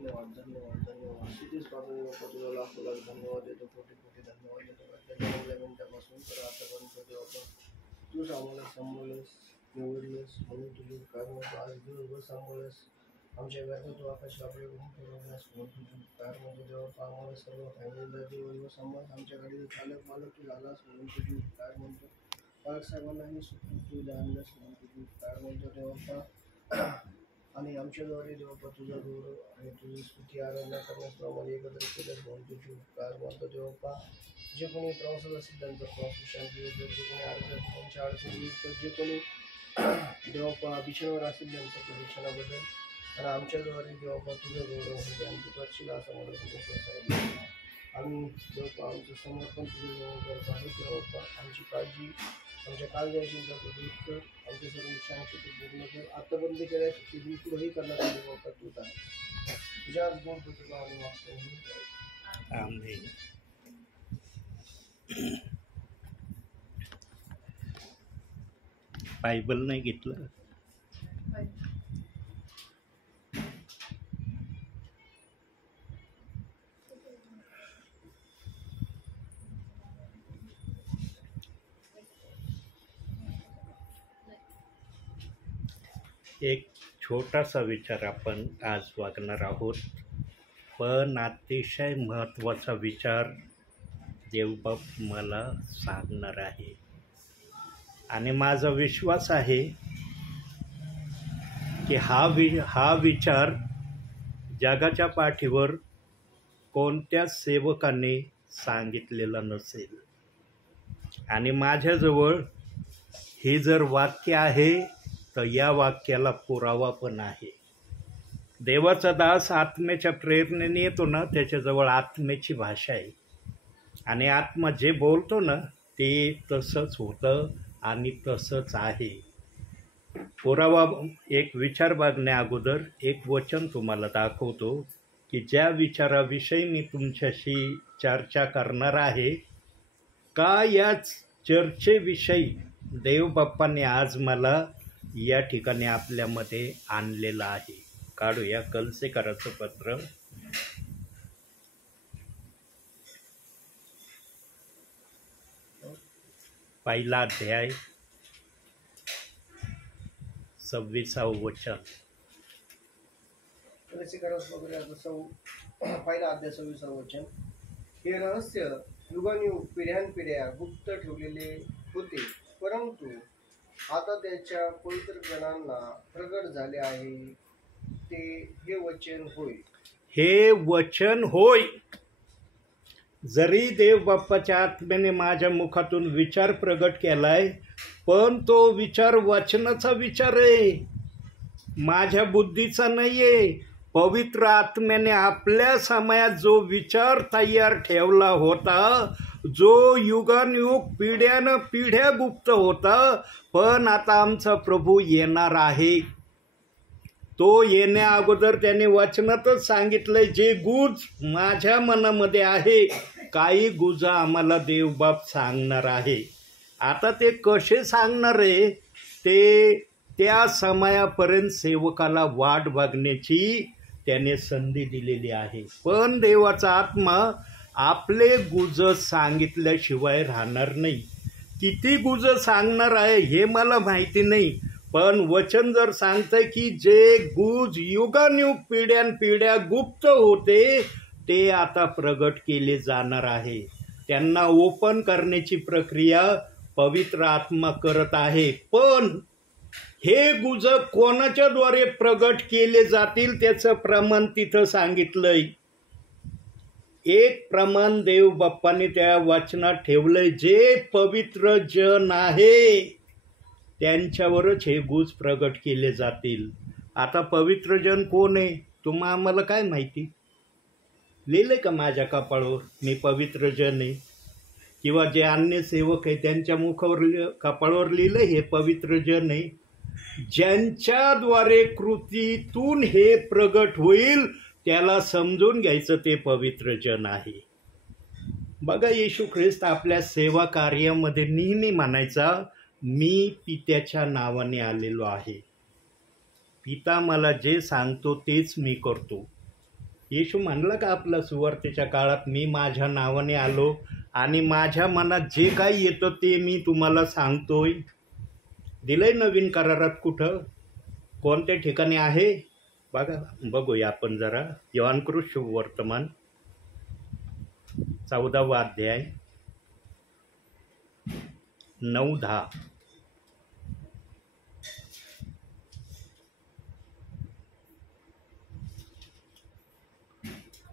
धन्यवाद धन्यवाद धन्यवाद. किती स्वामी बाप्पा तुला लाखो लाख धन्यवाद देतो, कोटी कोटी धन्यवाद देतो. आजच्या नवल्या मिनिटापासून तर आतापर्यंत देवा तूच आम्हाला सांभाळलेस, निवडलेस म्हणून तुझे कारण आज दिवसभर सांभाळलेस. आमच्या घरात तू आकाश कापडे फिरवण्यास म्हणून तुझे कारमध्ये जेव्हा आम्हाला सर्व फॅमिलीला दिवसभर सांभाळ. आमच्या गाडीचं चालक मालक तू झालास म्हणून तुझी काय म्हणतो. पालक साहेबांनाही तू जाणलंस म्हणून तुझी काय म्हणतो तेव्हा. आणि आमच्याद्वारे जेव्हा तुझा गौरव आणि तुझी स्तुती आराधना करण्याप्रमाणे एकत्र केलं म्हणून तुझी उपकार म्हणतो तेव्हा. जे कोणी प्रवासात असेल त्यांचा प्रवास शांती जे कोणी त्यांच्या अडचणी जे कोणी देवपा बिछाण्यावर असेल त्यांचा तो बिछाना बदल. आणि आमच्याद्वारे देवपा तुझं गौरव म्हणजे आमची करशील असं मला तुझं आम्ही देवपा आमचं समर्पण तुझं जवळ करत आहोत. देवपा आमची काळजी आमच्या काळजाची दूर कर, आमच्या सर्व इच्छांची तू पूर्ण कर. आतापर्यंत केल्याची ती पुढेही करणार देवपा तूच आहे. तुझ्याच गुण तुझं आम्ही मागतो. आमेन. बायबल नाही घेतलं. एक छोटासा विचार आपण आज वागणार आहोत, पण अतिशय महत्त्वाचा विचार देवबाप मला सांगणार आहे. आणि माझा विश्वास आहे की हा विचार जगाच्या पाठीवर कोणत्याच सेवकाने सांगितलेला नसेल. आणि माझ्याजवळ हे जर वाक्य आहे तर या वाक्याला पुरावा पण आहे. देवाचा दास आत्म्याच्या प्रेरणेने येतो ना, त्याच्याजवळ आत्म्याची भाषा आहे. आणि आत्मा जे बोलतो ना ते तसंच होतं आणि तसंच आहे. पुरावा एक विचार बघण्या अगोदर एक वचन तुम्हाला दाखवतो की ज्या विचाराविषयी मी तुमच्याशी चर्चा करणार आहे का याच चर्चेविषयी देवबाप्पाने आज मला या ठिकाणी आपल्यामध्ये आणलेलं आहे. काढूया कलसेकराचं पत्र. पहिला अध्याय 26वे वचन. पहिला अध्याय 26वे वचन. हे रहस्य युगानुयुग पिढ्यानपिढ्या गुप्त ठेवलेले होते, परंतु आता त्याच्या पवित्र जनांना प्रगट झाले आहे. ते हे वचन होय. हे वचन होय. जरी देव बाप्पाच्या आत्म्याने माझ्या मुखातून विचार प्रगट केलाय, पण तो विचार वचनाचा विचार आहे, माझ्या बुद्धीचा नाहीये. पवित्र आत्म्याने आपल्या समयात जो विचार तयार ठेवला होता, जो युगानुयुग पिढ्यानं पिढ्या गुप्त होता, पण आता आमचा प्रभू येणार आहे. तो येण्या अगोदर त्याने वचनातच सांगितलंय जे गुज माझ्या मनामध्ये आहे, काही गुजा आम्हाला देवबाप सांगणार आहे. आता ते कसे सांगणार आहे ते त्या समयापर्यंत सेवकाला वाट बघण्याची त्याने संधी दिलेली आहे. पण देवाचा आत्मा आपले गुज सांगितल्याशिवाय राहणार नाही. किती गुज सांगणार आहे हे मला माहिती नाही, पण वचन जर सांगतंय की जे गुज युगानुयुग पिढ्यानपिढ्या गुप्त होते ते आता प्रगट केले जाणार आहे. त्यांना ओपन करण्याची प्रक्रिया पवित्र आत्मा करत आहे. पण हे गुज कोणाच्या द्वारे प्रगट केले जातील त्याचं प्रमाण तिथं सांगितलंय. एक प्रमाण देव बाप्पाने त्या वचनात ठेवलंय, जे पवित्र जन आहे त्यांच्यावरच हे गुज प्रगट केले जातील. आता पवित्र जन कोण आहे आम्हाला काय माहिती? लिहिलंय का माझ्या कपाळावर मी पवित्र जन आहे? किंवा जे अन्य सेवक आहे त्यांच्या मुखावर कपाळावर लिहिलंय हे पवित्र जन आहे? ज्यांच्याद्वारे कृतीतून हे प्रगट होईल त्याला समजून घ्यायचं ते पवित्र जन आहे. बघा, येशू ख्रिस्त आपल्या सेवा कार्यामध्ये नेहमी म्हणायचा, मी पित्याच्या नावाने आलेलो आहे. पिता मला जे सांगतो तेच मी करतो. येशू म्हणलं का आपल्या सुवार्तेच्या काळात, मी माझ्या नावाने आलो आणि माझ्या मनात जे काही येतं ते मी तुम्हाला सांगतोय? दिलंय नवीन करारात कुठं, कोणत्या ठिकाणी आहे बघा, बघूया आपण जरा. योहानकृत शुभवर्तमान 14वा अध्याय 9-10.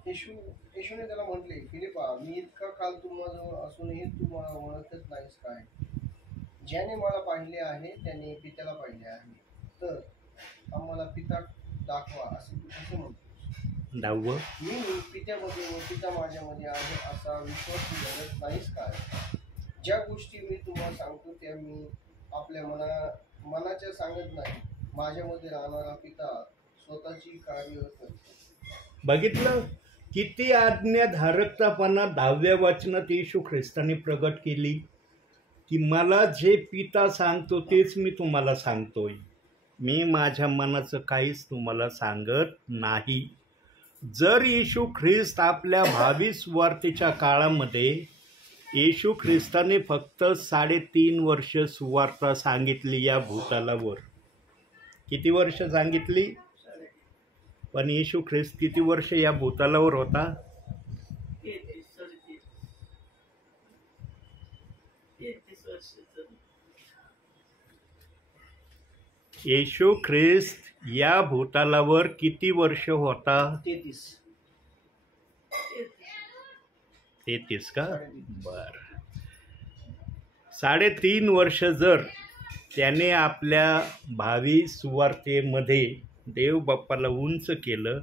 येशूने त्याला म्हटले, फिलिपा, मी इतका काल तुम्हाजवळ असूनही तू मला ओळखत नाहीस काय? ज्याने मला पाहिले आहे त्याने पित्याला पाहिले आहे. तर आम्हाला पिता दाखवा असे तू कसे म्हणतो? 10. मी पित्यामध्ये व पिता माझ्यामध्ये आहे असा विश्वास तू धरत नाहीस काय? ज्या गोष्टी मी तुम्हाला सांगतो त्या मी आपल्या मनाच्या सांगत नाही. माझ्यामध्ये राहणारा पिता स्वतःची कार्य करतो. बघितलं किती आज्ञाधारकतापणा 10व्या वचनात येशू ख्रिस्ताने प्रगट केली, की मला जे पिता सांगतो तेच मी तुम्हाला सांगतोय. मी माझ्या मनाचं काहीच तुम्हाला सांगत नाही. जर येशू ख्रिस्त आपल्या भावी सुवार्तेच्या काळामध्ये येशू ख्रिस्ताने फक्त 3.5 वर्ष सुवार्ता सांगितली या भूतलावर. किती वर्ष सांगितली? पण येशू ख्रिस्त किती वर्ष या भूतलावर होता? 33 वर्ष. येशू ख्रिस्त या भूतलावर किती वर्ष होता? 33 का? बर. 3.5 वर्ष जर त्याने आपल्या भावी सुवार्तेमध्ये देव बाप्पाला उंच केलं,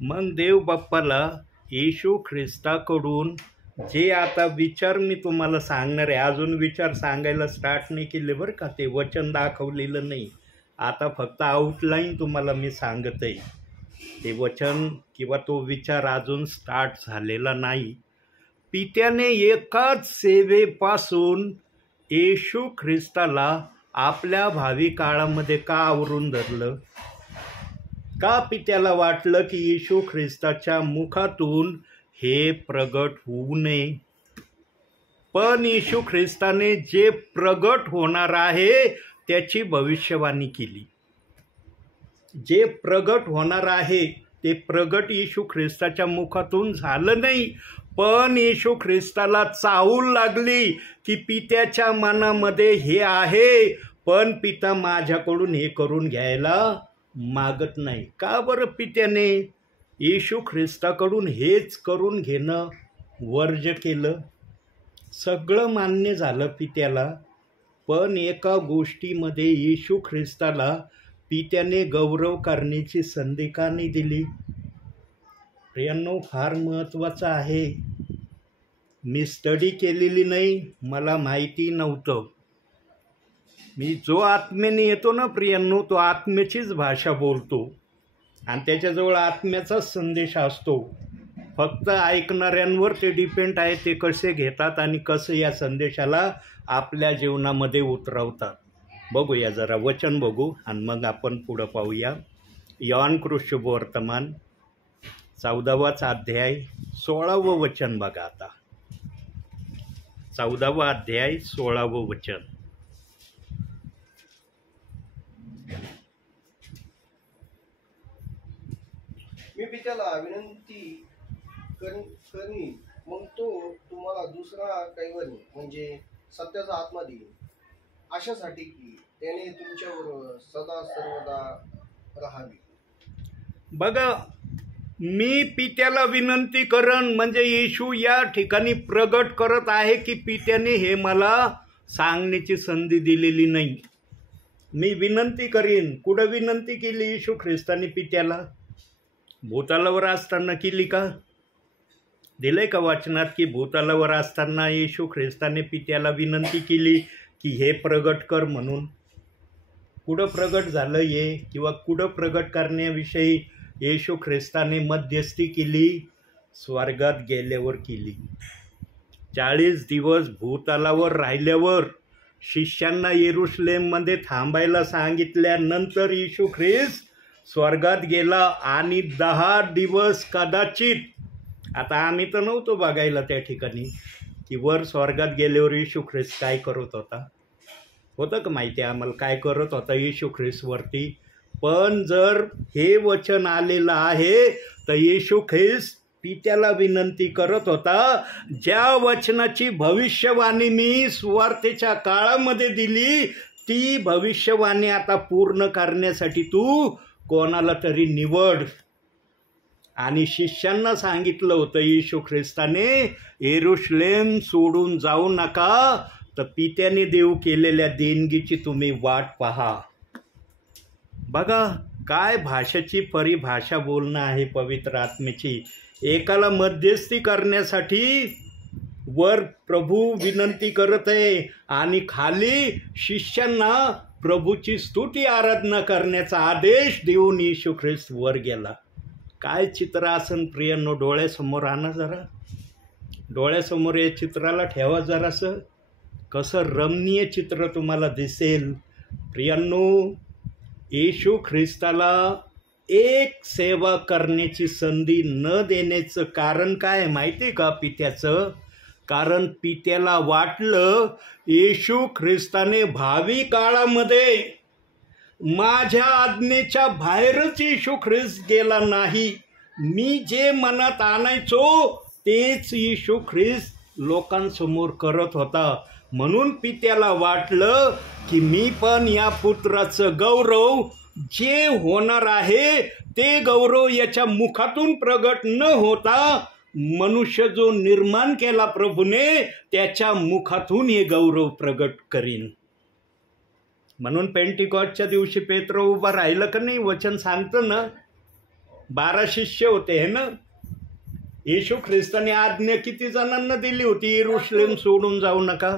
मग देव बाप्पाला येशू ख्रिस्ताकडून जे आता विचार मी तुम्हाला सांगणार आहे, अजून विचार सांगायला स्टार्ट नाही केले बरं का, ते वचन दाखवलेलं नाही, आता फक्त आउटलाईन तुम्हाला मी सांगत आहे. ते वचन किंवा तो विचार अजून स्टार्ट झालेला नाही. पित्याने एकाच सेवेपासून येशू ख्रिस्ताला आपल्या भावी काळामध्ये का आवरून धरलं? का पित्याला वाटलं की येशू ख्रिस्ताच्या मुखातून हे प्रगट होऊ नये? पण येशू ख्रिस्ताने जे प्रगट होणार आहे त्याची भविष्यवाणी केली. जे प्रगट होणार आहे ते प्रगट येशू ख्रिस्ताच्या मुखातून झालं नाही, पण येशू ख्रिस्ताला चाहूल लागली की पित्याच्या मनामध्ये हे आहे, पण पिता माझ्याकडून हे करून घ्यायला मागत नाही. का बरं पित्याने येशू ख्रिस्ताकडून हेच करून घेणं वर्ज्य केलं? सगळं मान्य झालं पित्याला, पण एका गोष्टीमध्ये येशू ख्रिस्ताला पित्याने गौरव करण्याची संधी का नाही दिली? प्रियांनो, फार महत्त्वाचं आहे. मी स्टडी केलेली नाही, मला माहिती नव्हतं. मी जो आत्म्याने येतो ना प्रियांनो, तो आत्म्याचीच भाषा बोलतो आणि त्याच्याजवळ आत्म्याचाच संदेश असतो. फक्त ऐकणाऱ्यांवर ते डिपेंड आहे, ते कसे घेतात आणि कसं या संदेशाला आपल्या जीवनामध्ये उतरवतात. बघूया जरा वचन बघू आणि मग आपण पुढं पाहूया. योहानकृत शुभवर्तमान 14वा अध्याय 16वं वचन बघा. आता 14वा अध्याय 16वं वचन. मी पित्याला विनंती करीन, मग तो तुम्हाला दुसरा कैवल्य म्हणजे सत्याचा आत्मा देईल, अशासाठी की त्याने तुमच्यावर सदा सर्वदा राहावी. बघा, मी पित्याला विनंती करन म्हणजे येशू या ठिकाणी प्रगट करत आहे की पित्याने हे मला सांगण्याची संधी दिलेली नाही. मी विनंती करीन. कुठं विनंती केली येशू ख्रिस्ताने पित्याला? भूतलावर असताना केली का? दिलंय का वाचनात की भूतलावर असताना येशू ख्रिस्ताने पित्याला विनंती केली की हे प्रगट कर म्हणून? कुठं प्रगट झालं हे, किंवा कुठं प्रगट करण्याविषयी येशू ख्रिस्ताने मध्यस्थी केली? स्वर्गात गेल्यावर केली. 40 दिवस भूतलावर राहिल्यावर शिष्यांना येरुशलेममध्ये थांबायला सांगितल्यानंतर येशू ख्रिस्त स्वर्गात गेला आणि 10 दिवस कदाचित, आता आम्ही तर नव्हतो बघायला त्या ठिकाणी, की वर स्वर्गात गेल्यावर येशू ख्रिस्त काय करत होता. होतं का माहिती आहे आम्हाला काय करत होता येशू ख्रिस्त वरती. पण जर हे वचन आलेलं आहे तर येशू ख्रिस्त पित्याला विनंती करत होता, ज्या वचनाची भविष्यवाणी मी सुवार्तेच्या काळामध्ये दिली ती भविष्यवाणी आता पूर्ण करण्यासाठी तू कोणाला तरी निवड. आणि शिष्यांना सांगितलं होतं येशू ख्रिस्ताने, येरुशलेम सोडून जाऊ नका, तर पित्याने देव केलेल्या देणगीची तुम्ही वाट पहा. बघा काय भाषेची परिभाषा बोलणं आहे पवित्र आत्म्याची. एकाला मध्यस्थी करण्यासाठी वर प्रभू विनंती करत आहे आणि खाली शिष्यांना प्रभूची स्तुती आराधना करण्याचा आदेश देऊन येशू ख्रिस्त वर गेला. काय चित्र असन प्रियांनो, डोळ्यासमोर आणा जरा, डोळ्यासमोर या चित्राला ठेवा जरासं. कसं रमणीय चित्र तुम्हाला दिसेल. प्रियांनो, येशू ख्रिस्ताला एक सेवा करण्याची संधी न देण्याचं कारण काय माहिती आहे का पित्याचं? कारण पित्याला वाटलं येशू ख्रिस्ताने भावी काळामध्ये माझ्या आज्ञेच्या बाहेरच येशू ख्रिस्त गेला नाही. मी जे मनात आणायचो तेच येशू ख्रिस्त लोकांसमोर करत होता. म्हणून पित्याला वाटलं की मी पण या पुत्राचं गौरव जे होणार आहे ते गौरव याच्या मुखातून प्रगट न होता मनुष्य जो निर्माण केला प्रभूने त्याच्या मुखातून हे गौरव प्रगट करीन. म्हणून पेंटिकॉस्टच्या दिवशी पेत्र उभा राहिलं का नाही, वचन सांगतं ना, 12 शिष्य होते हे ना. येशू ख्रिस्ताने आज्ञा किती जणांना दिली होती? येरुशलेम सोडून जाऊ नका.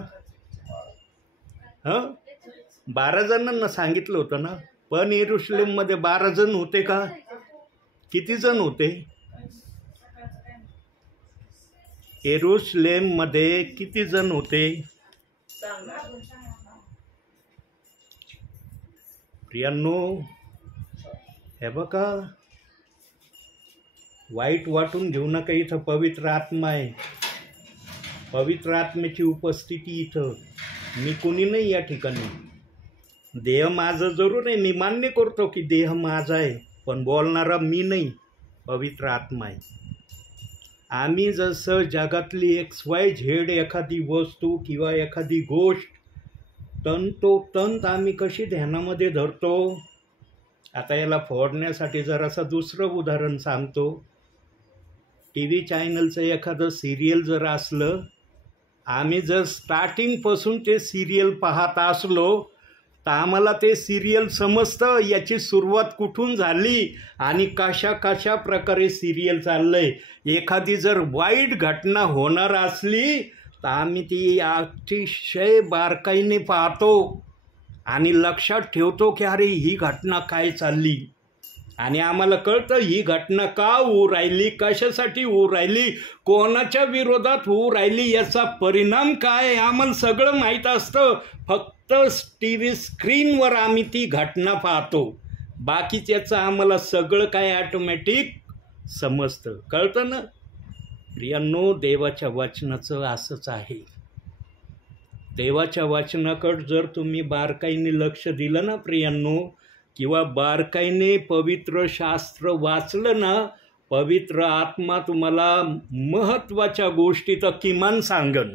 12 जणांना सांगितलं होतं ना. पण येरुशलेममध्ये 12 जण होते का? किती जण होते? येरुशलेममध्ये किती जण होते? प्रियांनो, हे बघा, वाईट वाटून घेऊ नका. इथं पवित्र आत्मा आहे, पवित्र आत्म्याची उपस्थिती इथं. मी कोणी नाही या ठिकाणी. देह माझं जरूर आहे, मी मान्य करतो की देह माझा आहे, पण बोलणारा मी नाही, पवित्र आत्मा आहे. आम्ही जसं जगातली XYZ एखादी वस्तू किंवा एखादी गोष्ट तंतोतंत आम्ही कशी ध्यानामध्ये धरतो. आता याला फोडण्यासाठी जरासं दुसरं उदाहरण सांगतो. TV चॅनलचं एखादं सिरियल जर असलं, आम्ही जर स्टार्टिंगपासून ते सिरियल पाहत असलो तर आम्हाला ते सिरियल समजतं याची सुरुवात कुठून झाली आणि कशा कशा प्रकारे सिरियल चाललंय. एखादी जर वाईट घटना होणार असली तर आम्ही ती अतिशय बारकाईने पाहतो आणि लक्षात ठेवतो की अरे ही घटना काय चालली. आणि आम्हाला कळतं ही घटना का होऊ राहिली, कशासाठी होऊ राहिली, कोणाच्या विरोधात होऊ राहिली, याचा परिणाम काय आम्हाला सगळं माहीत असतं. फक्त TV स्क्रीनवर आम्ही ती घटना पाहतो, बाकीच्याचं आम्हाला सगळं काय ऑटोमॅटिक समजतं, कळतं ना. प्रियांनो, देवाच्या वचनाचं असंच आहे. देवाच्या वचनाकडे जर तुम्ही बारकाईने लक्ष दिलं ना प्रियांनो, किंवा बारकाईने पवित्र शास्त्र वाचलं ना, पवित्र आत्मा तुम्हाला महत्त्वाच्या गोष्टी तर किमान सांगन.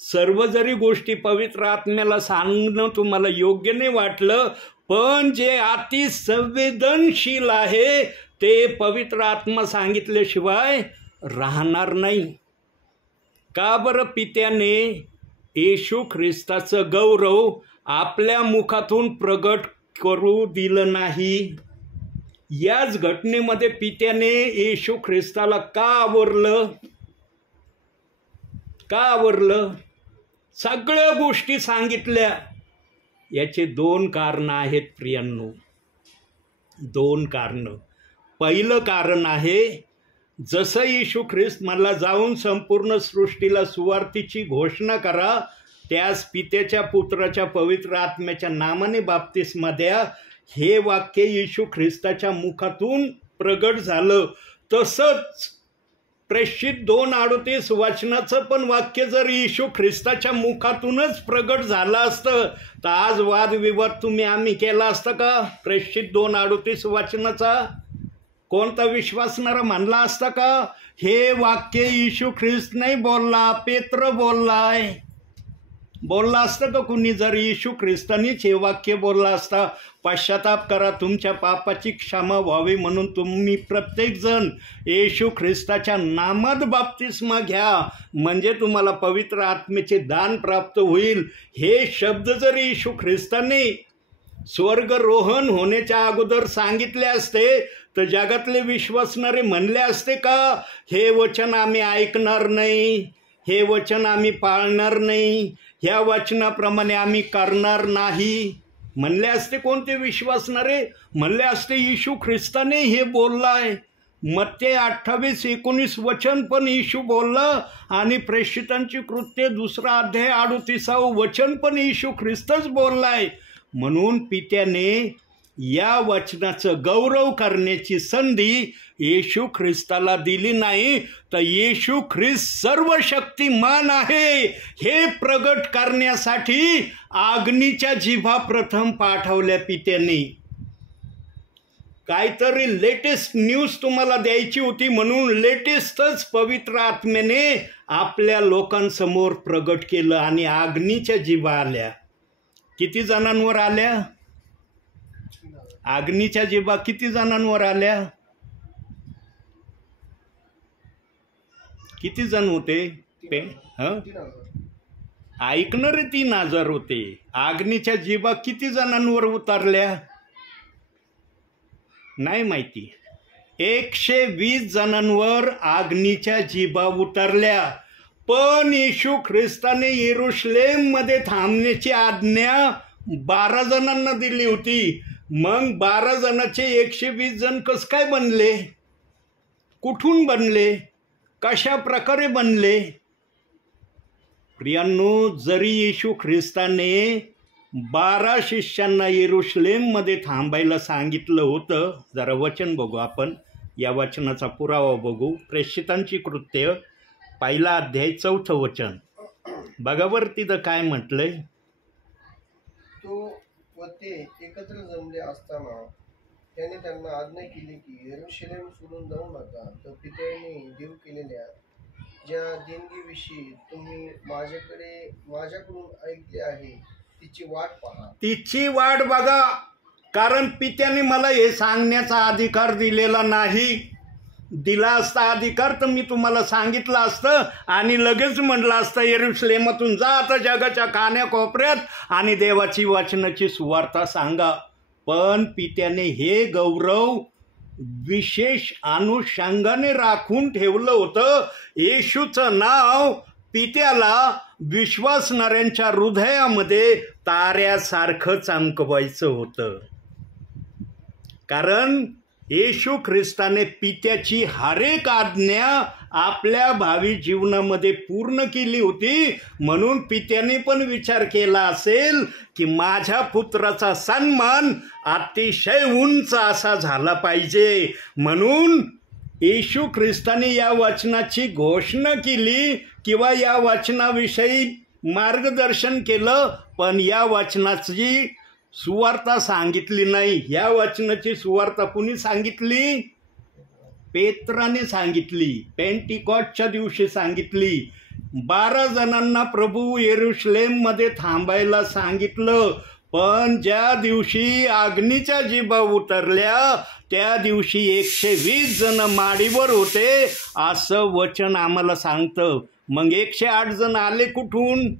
सर्व जरी गोष्टी पवित्र आत्म्याला सांगणं तुम्हाला योग्य नाही वाटलं, पण जे अति संवेदनशील आहे ते पवित्र आत्मा सांगितल्याशिवाय राहणार नाही. का बरं पित्याने येशू ख्रिस्ताचं गौरव आपल्या मुखातून प्रगट करू दिलं नाही? याच घटनेमध्ये पित्याने येशू ख्रिस्ताला का आवरलं? का आवरलं? सगळ्या गोष्टी सांगितल्या. याचे 2 कारणं आहेत प्रियांनो, 2 कारणं. पहिलं कारण आहे, जसं येशू ख्रिस्त मला जाऊन संपूर्ण सृष्टीला सुवार्तेची घोषणा करा, त्यास पित्याच्या पुत्राच्या पवित्र आत्म्याच्या नामाने बाप्तिस्मा द्या, हे वाक्य येशू ख्रिस्ताच्या मुखातून प्रगट झालं. तसंच प्रेषित 2:38 वचनाचं पण वाक्य जर येशू ख्रिस्ताच्या मुखातूनच प्रगट झालं असतं तर आज वादविवाद आम्ही केला असतं का? प्रेषित 2:38 वचनाचा कोणता विश्वासणारा म्हणला असता का? हे वाक्य येशू ख्रिस्त नाही बोलला, पेत्र बोललाय. बोलला असतं का कुणी? जर येशू ख्रिस्तानीच हे वाक्य बोलला असता, पश्चाताप करा तुमच्या पापाची क्षमा व्हावी म्हणून तुम्ही प्रत्येकजण येशू ख्रिस्ताच्या नामात बाप्तिस्मा घ्या म्हणजे तुम्हाला पवित्र आत्मेचे दान प्राप्त होईल, हे शब्द जर येशू ख्रिस्ताने स्वर्गरोहण होण्याच्या अगोदर सांगितले असते तर जगातले विश्वासणारे म्हणले असते का हे वचन आम्ही ऐकणार नाही, हे वचन आम्ही पाळणार नाही, ह्या वचनाप्रमाणे आम्ही करणार नाही म्हणले असते? कोणते विश्वासणारे म्हणले असते येशू ख्रिस्ताने हे बोललाय. मत्ते 28:19 वचन पण येशू बोललं आणि प्रेषितांची कृत्ये 2 अध्याय 38 वचन पण येशू ख्रिस्तच बोललाय. म्हणून पित्याने या वचनाचं गौरव करण्याची संधी येशू ख्रिस्ताला दिली नाही, तर येशू ख्रिस्त सर्वशक्तिमान आहे हे प्रगट करण्यासाठी अग्नीच्या जिभा प्रथम पाठवल्या पित्याने. काहीतरी लेटेस्ट न्यूज तुम्हाला द्यायची होती म्हणून लेटेस्टच पवित्र आत्म्याने आपल्या लोकांसमोर प्रगट केलं आणि अग्नीच्या जिभा आल्या. किती जणांवर आल्या? अग्नीच्या जिभा किती जणांवर आल्या? किती जण होते? ऐकणारे 3,000 होते. अग्नीच्या जिभा किती जणांवर उतरल्या नाही माहिती. 120 जणांवर अग्नीच्या जिभा उतरल्या. पण येशू ख्रिस्ताने येरुशलेममध्ये थांबण्याची आज्ञा 12 जणांना दिली होती. मग 12 जणांचे 120 जण कस काय बनले? कुठून बनले? कशा प्रकारे बनले? प्रियांनो, जरी येशू ख्रिस्ताने 12 शिष्यांना येरुशलेममध्ये थांबायला सांगितलं होतं, जरा वचन बघू आपण, या वचनाचा पुरावा बघू. प्रेषितांची कृत्य 1 अध्याय 4 वचन बघा वर तिथं काय म्हटलंय. तो व ते एकत्र जमले असताना त्याने त्यांना आज्ञा केली की यरूशलेम सोडून जाऊ नका, तर पित्याने देव केलेल्या ज्या देणगीविषयी तुम्ही माझ्याकडून ऐकले आहे तिची वाट पहा. तिची वाट बघा, कारण पित्याने मला हे सांगण्याचा अधिकार दिलेला नाही. दिला असता अधिकार तर मी तुम्हाला सांगितलं असतं आणि लगेच म्हटलं असतं यरूशलेमातून जा आता जगाच्या कान्याकोपऱ्यात आणि देवाची वचनाची सुवार्ता सांगा. पण पित्याने हे गौरव विशेष अनुषंगाने राखून ठेवलं होतं. येशूचं नाव पित्याला विश्वासणाऱ्यांच्या हृदयामध्ये ताऱ्यासारखं चमकवायचं होतं. कारण येशू ख्रिस्ताने पित्याची हर एक आज्ञा आपल्या भावी जीवनामध्ये पूर्ण केली होती. म्हणून पित्याने पण विचार केला असेल की माझ्या पुत्राचा सन्मान अतिशय उंच असा झाला पाहिजे. म्हणून येशू ख्रिस्ताने या वचनाची घोषणा केली किंवा या वचनाविषयी मार्गदर्शन केलं, पण या वचनाची सुवार्ता सांगितली नाही. या वचनाची सुवार्ता कुणी सांगितली? पेत्राने सांगितली. पेंटिकॉस्टच्या दिवशी सांगितली. 12 जणांना प्रभू येरुशलेममध्ये थांबायला सांगितलं, पण ज्या दिवशी अग्नीच्या जिभा उतरल्या त्या दिवशी 120 जण माडीवर होते असं वचन आम्हाला सांगतं. मग 108 जण आले कुठून?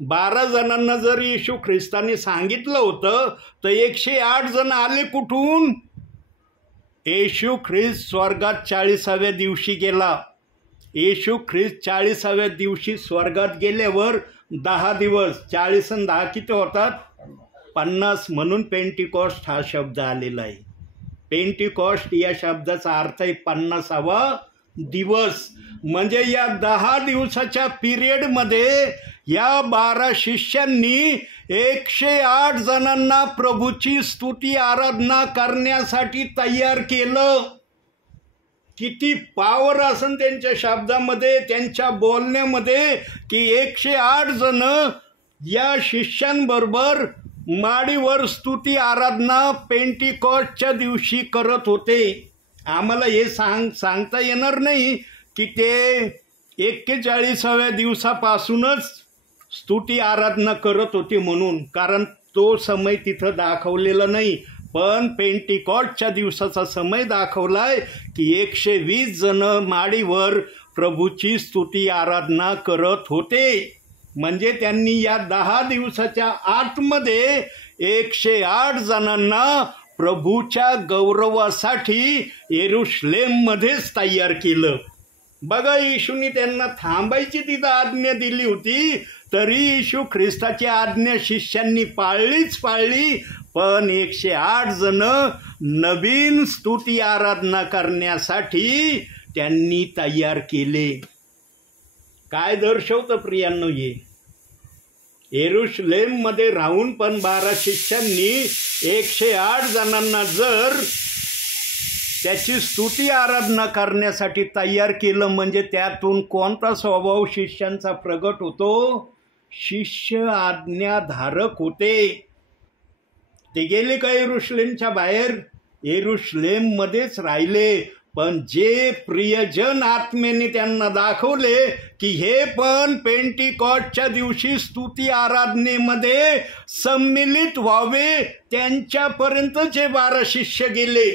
12 जणांना जर येशू ख्रिस्ताने सांगितलं होतं तर 108 जण आले कुठून? येशू ख्रिस्त स्वर्गात 40व्या दिवशी गेला. येशू ख्रिस्त 40व्या दिवशी स्वर्गात गेल्यावर 10 दिवस, 40 आणि 10 किती होतात? 50. म्हणून पेंटिकॉस्ट हा शब्द आलेला आहे. पेंटिकॉस्ट या शब्दाचा अर्थ आहे 50वा दिवस. म्हणजे या 10 दिवसाच्या पिरियडमध्ये या 12 शिष्यांनी 108 जणांना प्रभूची स्तुती आराधना करण्यासाठी तयार केलं. किती पावर असन त्यांच्या शब्दामध्ये, त्यांच्या बोलण्यामध्ये, की 108 जण या शिष्यांबरोबर माडीवर स्तुती आराधना पेंटिकॉस्टच्या दिवशी करत होते. आम्हाला हे सांगता येणार नाही की ते 41व्या दिवसापासूनच स्तुती आराधना करत होते म्हणून, कारण तो समय तिथं दाखवलेला नाही. पण पेंटिकॉस्टच्या दिवसाचा समय दाखवलाय की 120 जण माडीवर प्रभूची स्तुती आराधना करत होते. म्हणजे त्यांनी या 10 दिवसाच्या आतमध्ये 108 जणांना प्रभूच्या गौरवासाठी येरुशलेममध्येच तयार केलं. बघा, येशूने त्यांना थांबायची तिथं आज्ञा दिली होती, तरी येशू ख्रिस्ताची आज्ञा शिष्यांनी पाळलीच पाळली. पण 108 जण नवीन स्तुती आराधना करण्यासाठी त्यांनी तयार केले. काय दर्शवतं प्रियांनो? हे येरुशलेममध्ये राहून पण 12 शिष्यांनी 108 जणांना जर त्याची स्तुती आराधना करण्यासाठी तयार केलं, म्हणजे त्यातून कोणता स्वभाव शिष्यांचा प्रगट होतो? शिष्य आज्ञाधारक होते. ते गेले का येरुशलेमच्या बाहेर? येरुशलेममध्येच राहिले. पण जे प्रियजन आत्मेने त्यांना दाखवले की हे पण पेंटिकॉस्टच्या दिवशी स्तुती आराधनेमध्ये सम्मिलित व्हावे, त्यांच्यापर्यंत जे 12 शिष्य गेले.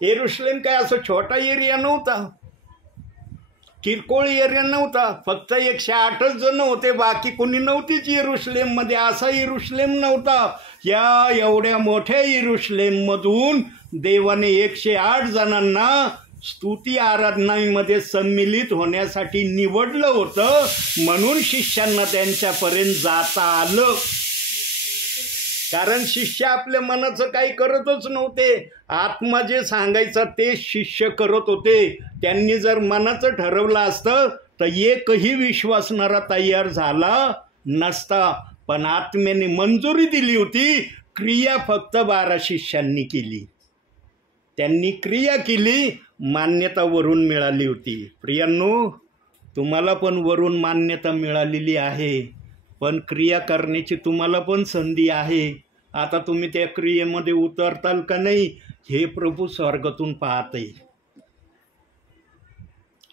येरुशलेम काय असं छोटा एरिया नव्हता, किरकोळ एरिया नव्हता. फक्त 108च जण होते, बाकी कोणी नव्हतीच येरुशलेममध्ये. असा येरुशलेम नव्हता. या एवढ्या मोठ्या येरुशलेममधून देवाने 108 जणांना स्तुती आराधनामध्ये सम्मिलित होण्यासाठी निवडलं होतं. म्हणून शिष्यांना त्यांच्यापर्यंत जाता आलं. कारण शिष्य आपल्या मनाचं काही करतच नव्हते. आत्मा जे सांगायचं ते शिष्य करत होते. त्यांनी जर मनाचं ठरवलं असतं तर एकही विश्वासणारा तयार झाला नसता. पण आत्म्याने मंजुरी दिली होती. क्रिया फक्त 12 शिष्यांनी केली. त्यांनी क्रिया केली, मान्यता वरून मिळाली होती. प्रियांनो, तुम्हाला पण वरून मान्यता मिळालेली आहे, पण क्रिया करण्याची तुम्हाला पण संधी आहे. आता तुम्ही त्या क्रियेमध्ये उतरताल का नाही हे प्रभू स्वर्गातून पाहते.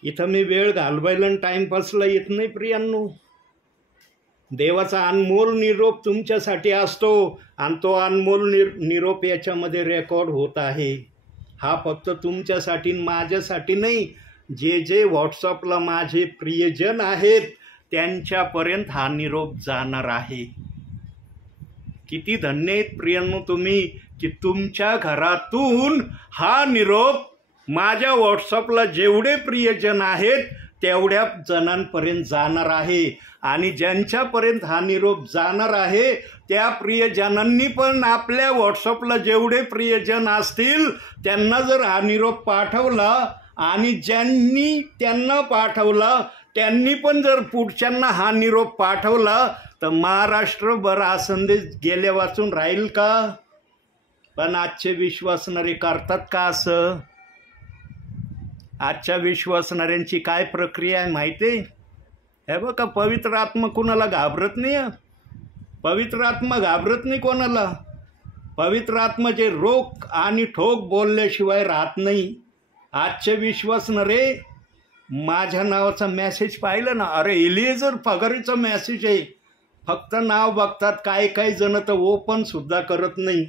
इथं मी वेळ घालवायला आणि टाइमपासला येत नाही प्रियांनो. देवाचा अनमोल निरोप तुमच्यासाठी असतो आणि तो अनमोल निरोप याच्यामध्ये रेकॉर्ड होत आहे. हा फक्त तुमच्यासाठी माझ्यासाठी नाही, जे जे व्हॉट्सअपला माझे प्रियजन आहेत त्यांच्यापर्यंत हा निरोप जाणार आहे. किती धन्य आहेत प्रियांनो तुम्ही की तुमच्या घरातून हा निरोप माझ्या व्हॉट्सअपला जेवढे प्रियजन आहेत तेवढ्या जणांपर्यंत जाणार आहे. आणि ज्यांच्यापर्यंत हा निरोप जाणार आहे त्या प्रियजनांनी पण आपल्या व्हॉट्सअपला जेवढे प्रियजन असतील त्यांना जर हा निरोप पाठवला आणि ज्यांनी त्यांना पाठवला त्यांनी पण जर पुढच्यांना हा निरोप पाठवला तर महाराष्ट्रभर हा संदेश गेल्या वाचून राहील का? पण आजचे विश्वासणारे करतात का असं? आजच्या विश्वासणाऱ्यांची काय प्रक्रिया आहे माहिती आहे? हे बघा, पवित्र आत्मा कोणाला घाबरत नाही. पवित्र आत्मा घाबरत नाही कोणाला. पवित्र आत्मा जे रोख आणि ठोक बोलल्याशिवाय राहत नाही. आजचे विश्वासणारे माझ्या नावाचा मेसेज पाहिलं ना, अरे एलिएझर पगारीचा मेसेज आहे, फक्त नाव बघतात. काही जण तर ओपन सुद्धा करत नाही.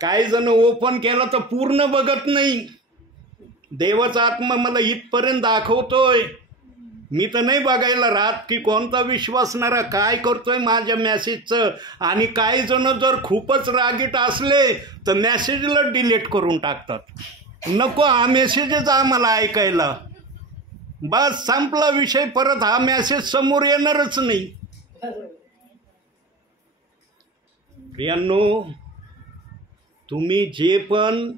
काही जण ओपन केलं तर पूर्ण बघत नाही. देवाचा आत्मा मला इथपर्यंत दाखवतोय. मी तर नाही बघायला राहत की कोणता विश्वासणारा काय करतोय माझ्या मेसेजचं. आणि काही जण जर खूपच रागीट असले तर मेसेजला डिलीट करून टाकतात. नको हा मेसेजच आम्हाला ऐकायला. बस संपला विषय, परत हा मेसेज समोर येणारच नाही. प्रियांनो, तुम्ही जे पण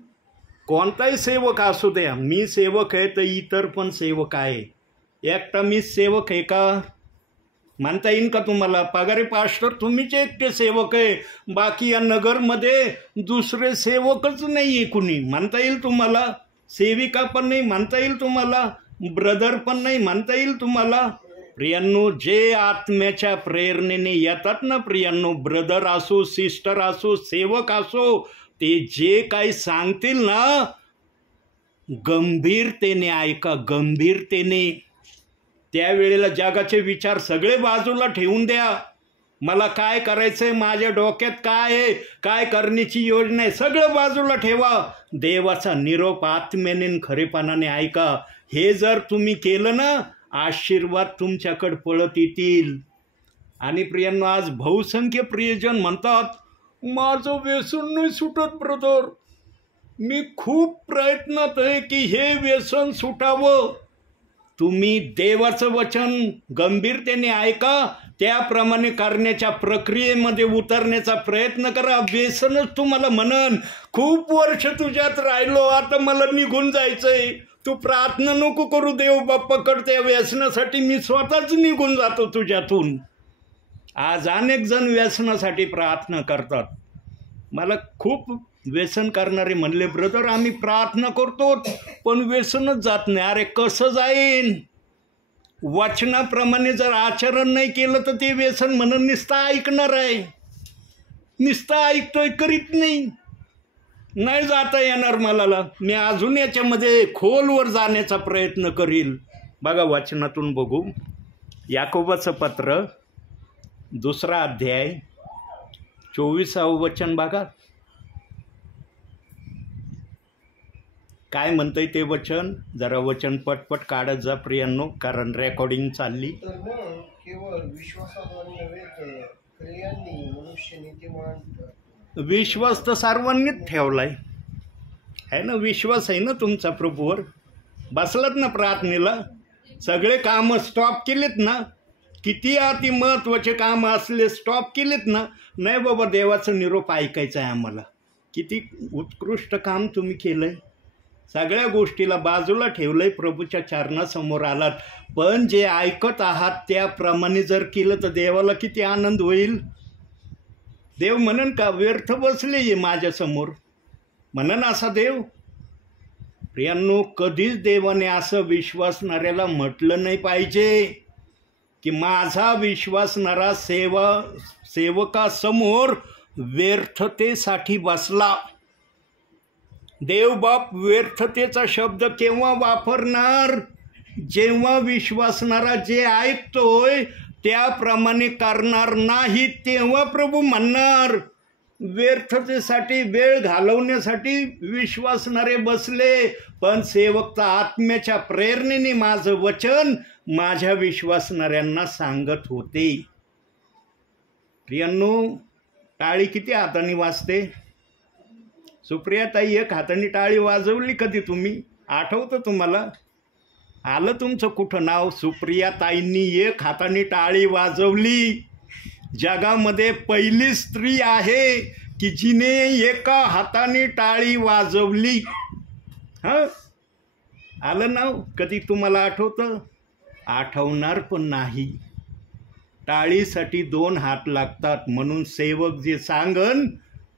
कोणताही सेवक असू द्या, मी सेवक आहे तर इतर पण सेवक आहे. एकटा मीच सेवक आहे का? म्हणता येईल का तुम्हाला? पगारी पास्टर तुम्हीच एकटे सेवक आहे, बाकी या नगरमध्ये दुसरे सेवकच नाही आहे कुणी. म्हणता येईल तुम्हाला? सेविका पण नाही म्हणता येईल तुम्हाला, ब्रदर पण नाही म्हणता येईल तुम्हाला. प्रियांनो, जे आत्म्याच्या प्रेरणेने येतात ना प्रियांनो, ब्रदर असो, सिस्टर असो, सेवक असो, ते जे काही सांगतील ना गंभीरतेने ऐका, गंभीरतेने. त्यावेळेला जगाचे विचार सगळे बाजूला ठेवून द्या. मला काय करायचंय, माझ्या डोक्यात काय आहे, काय करण्याची योजना आहे, सगळं बाजूला ठेवा. देवाचा निरोप आत्म्याने खरेपणाने ऐका. हे जर तुम्ही केलं ना, आशीर्वाद तुमच्याकडे पळत येतील. आणि प्रियांनो, आज बहुसंख्य प्रियजन म्हणतात माझं व्यसन नाही सुटत ब्रदर, मी खूप प्रयत्नात आहे की हे व्यसन सुटावं. तुम्ही देवाचं वचन गंभीरतेने ऐका, त्याप्रमाणे करण्याच्या प्रक्रियेमध्ये उतरण्याचा प्रयत्न करा. व्यसनच तुम्हाला म्हणन खूप वर्ष तुझ्यात राहिलो, आता मला निघून जायचंय, तू प्रार्थना नको करू देव बाप्पाकडे त्या व्यसनासाठी, मी स्वतःच निघून जातो तुझ्यातून. आज अनेक जण व्यसनासाठी प्रार्थना करतात. मला खूप व्यसन करणारे म्हणले ब्रदर आम्ही प्रार्थना करतो पण व्यसनच जात नाही. अरे कसं जाईन? वचनाप्रमाणे जर आचरण नाही केलं तर ते व्यसन म्हणून नुसतं ऐकणार आहे, नुसतं ऐकतोय, करीत नाही जाता येणार मला. मी अजून याच्यामध्ये खोलवर जाण्याचा प्रयत्न करील. बघा वचनातून बघू, याकोबाचं पत्र 2 अध्याय 24 वचन बघा काय म्हणतंय ते वचन. जरा वचन पटपट काढत जा प्रियांनो, कारण रेकॉर्डिंग चालली. तर मग केवळ विश्वासाद्वारे नव्हे तर क्रियांनी मनुष्य नीतिमान. विश्वास तर सर्वांनीच ठेवलाय आहे ना, विश्वास आहे ना तुमचा प्रभूवर. बसलात ना प्रार्थनेला, सगळे कामं स्टॉप केलेत ना, किती अति महत्त्वाचे कामं असले स्टॉप केलेत ना. नाही बाबा देवाचं निरोप ऐकायचा आहे आम्हाला. किती उत्कृष्ट काम तुम्ही केलंय, सगळ्या गोष्टीला बाजूला ठेवलंय, प्रभूच्या चरणासमोर आलात. पण जे ऐकत आहात त्याप्रमाणे जर केलं तर देवाला किती आनंद होईल. देव म्हणन का व्यर्थ बसले ये माझ्यासमोर, म्हणन असा देव? प्रियांनो, कधीच देवाने असं विश्वासणाऱ्याला म्हटलं नाही पाहिजे की माझा विश्वासणारा सेवकासमोर व्यर्थतेसाठी बसला. देवबाप व्यर्थतेचा शब्द केव्हा वापरणार? जेव्हा विश्वासणारा जे ऐकतोय त्याप्रमाणे करणार नाही तेव्हा प्रभू म्हणणार. व्यर्थतेसाठी वेळ घालवण्यासाठी विश्वासणारे बसले, पण सेवक तर आत्म्याच्या प्रेरणेने माझं वचन माझ्या विश्वासणाऱ्यांना सांगत होते. प्रियांनो, टाळी किती हाताने वाजते? सुप्रियाताई एक हाताने टाळी वाजवली कधी तुम्ही? आठवतं तुम्हाला? आलं तुमचं कुठं नाव? सुप्रियाताईंनी एक हाताने टाळी वाजवली. जगामध्ये पहिली स्त्री आहे की जिने एका हाताने टाळी वाजवली. हां, आलं नाव कधी तुम्हाला? आठवतं? आठवणार पण नाही. टाळीसाठी 2 हात लागतात, म्हणून सेवक जे सांगन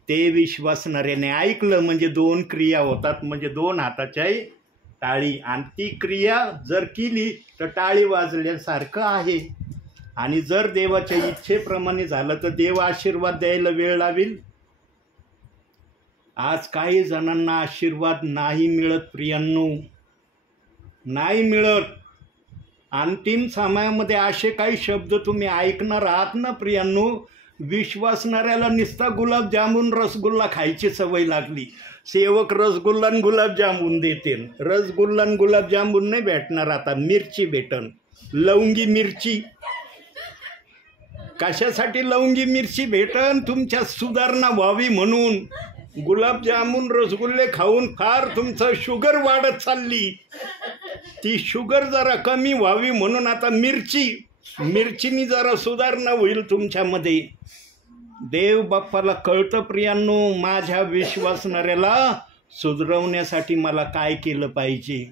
ते विश्वासणाऱ्याने ऐकलं म्हणजे 2 क्रिया होतात, म्हणजे 2 हाताच्याही टाळी. आणि ती क्रिया जर केली तर टाळी वाजल्यासारखं आहे. आणि जर देवाच्या इच्छेप्रमाणे झालं तर देव आशीर्वाद द्यायला वेळ लावेल. आज काही जणांना आशीर्वाद नाही मिळत प्रियांनो, नाही मिळत. अंतिम समयामध्ये असे काही शब्द तुम्ही ऐकणार आहात ना प्रियांनो, विश्वासणाऱ्याला नुसता गुलाबजामुन रसगुल्ला खायची सवय लागली. सेवक रसगुल्ला आणि गुलाबजामुन देतील. रसगुल्ला आणि गुलाबजामुन नाही भेटणार, आता मिरची भेटन, लवंगी मिरची. कशासाठी लवंगी मिरची भेटन? तुमच्या सुधारणा व्हावी म्हणून. गुलाबजामुन रसगुल्ले खाऊन फार तुमचं शुगर वाढत चालली, ती शुगर जरा कमी व्हावी म्हणून आता मिरचीनी जरा सुधारणा होईल तुमच्यामध्ये. देव बाप्पाला कळतं प्रियांनो, माझ्या विश्वासणाऱ्याला सुधरवण्यासाठी मला काय केलं पाहिजे.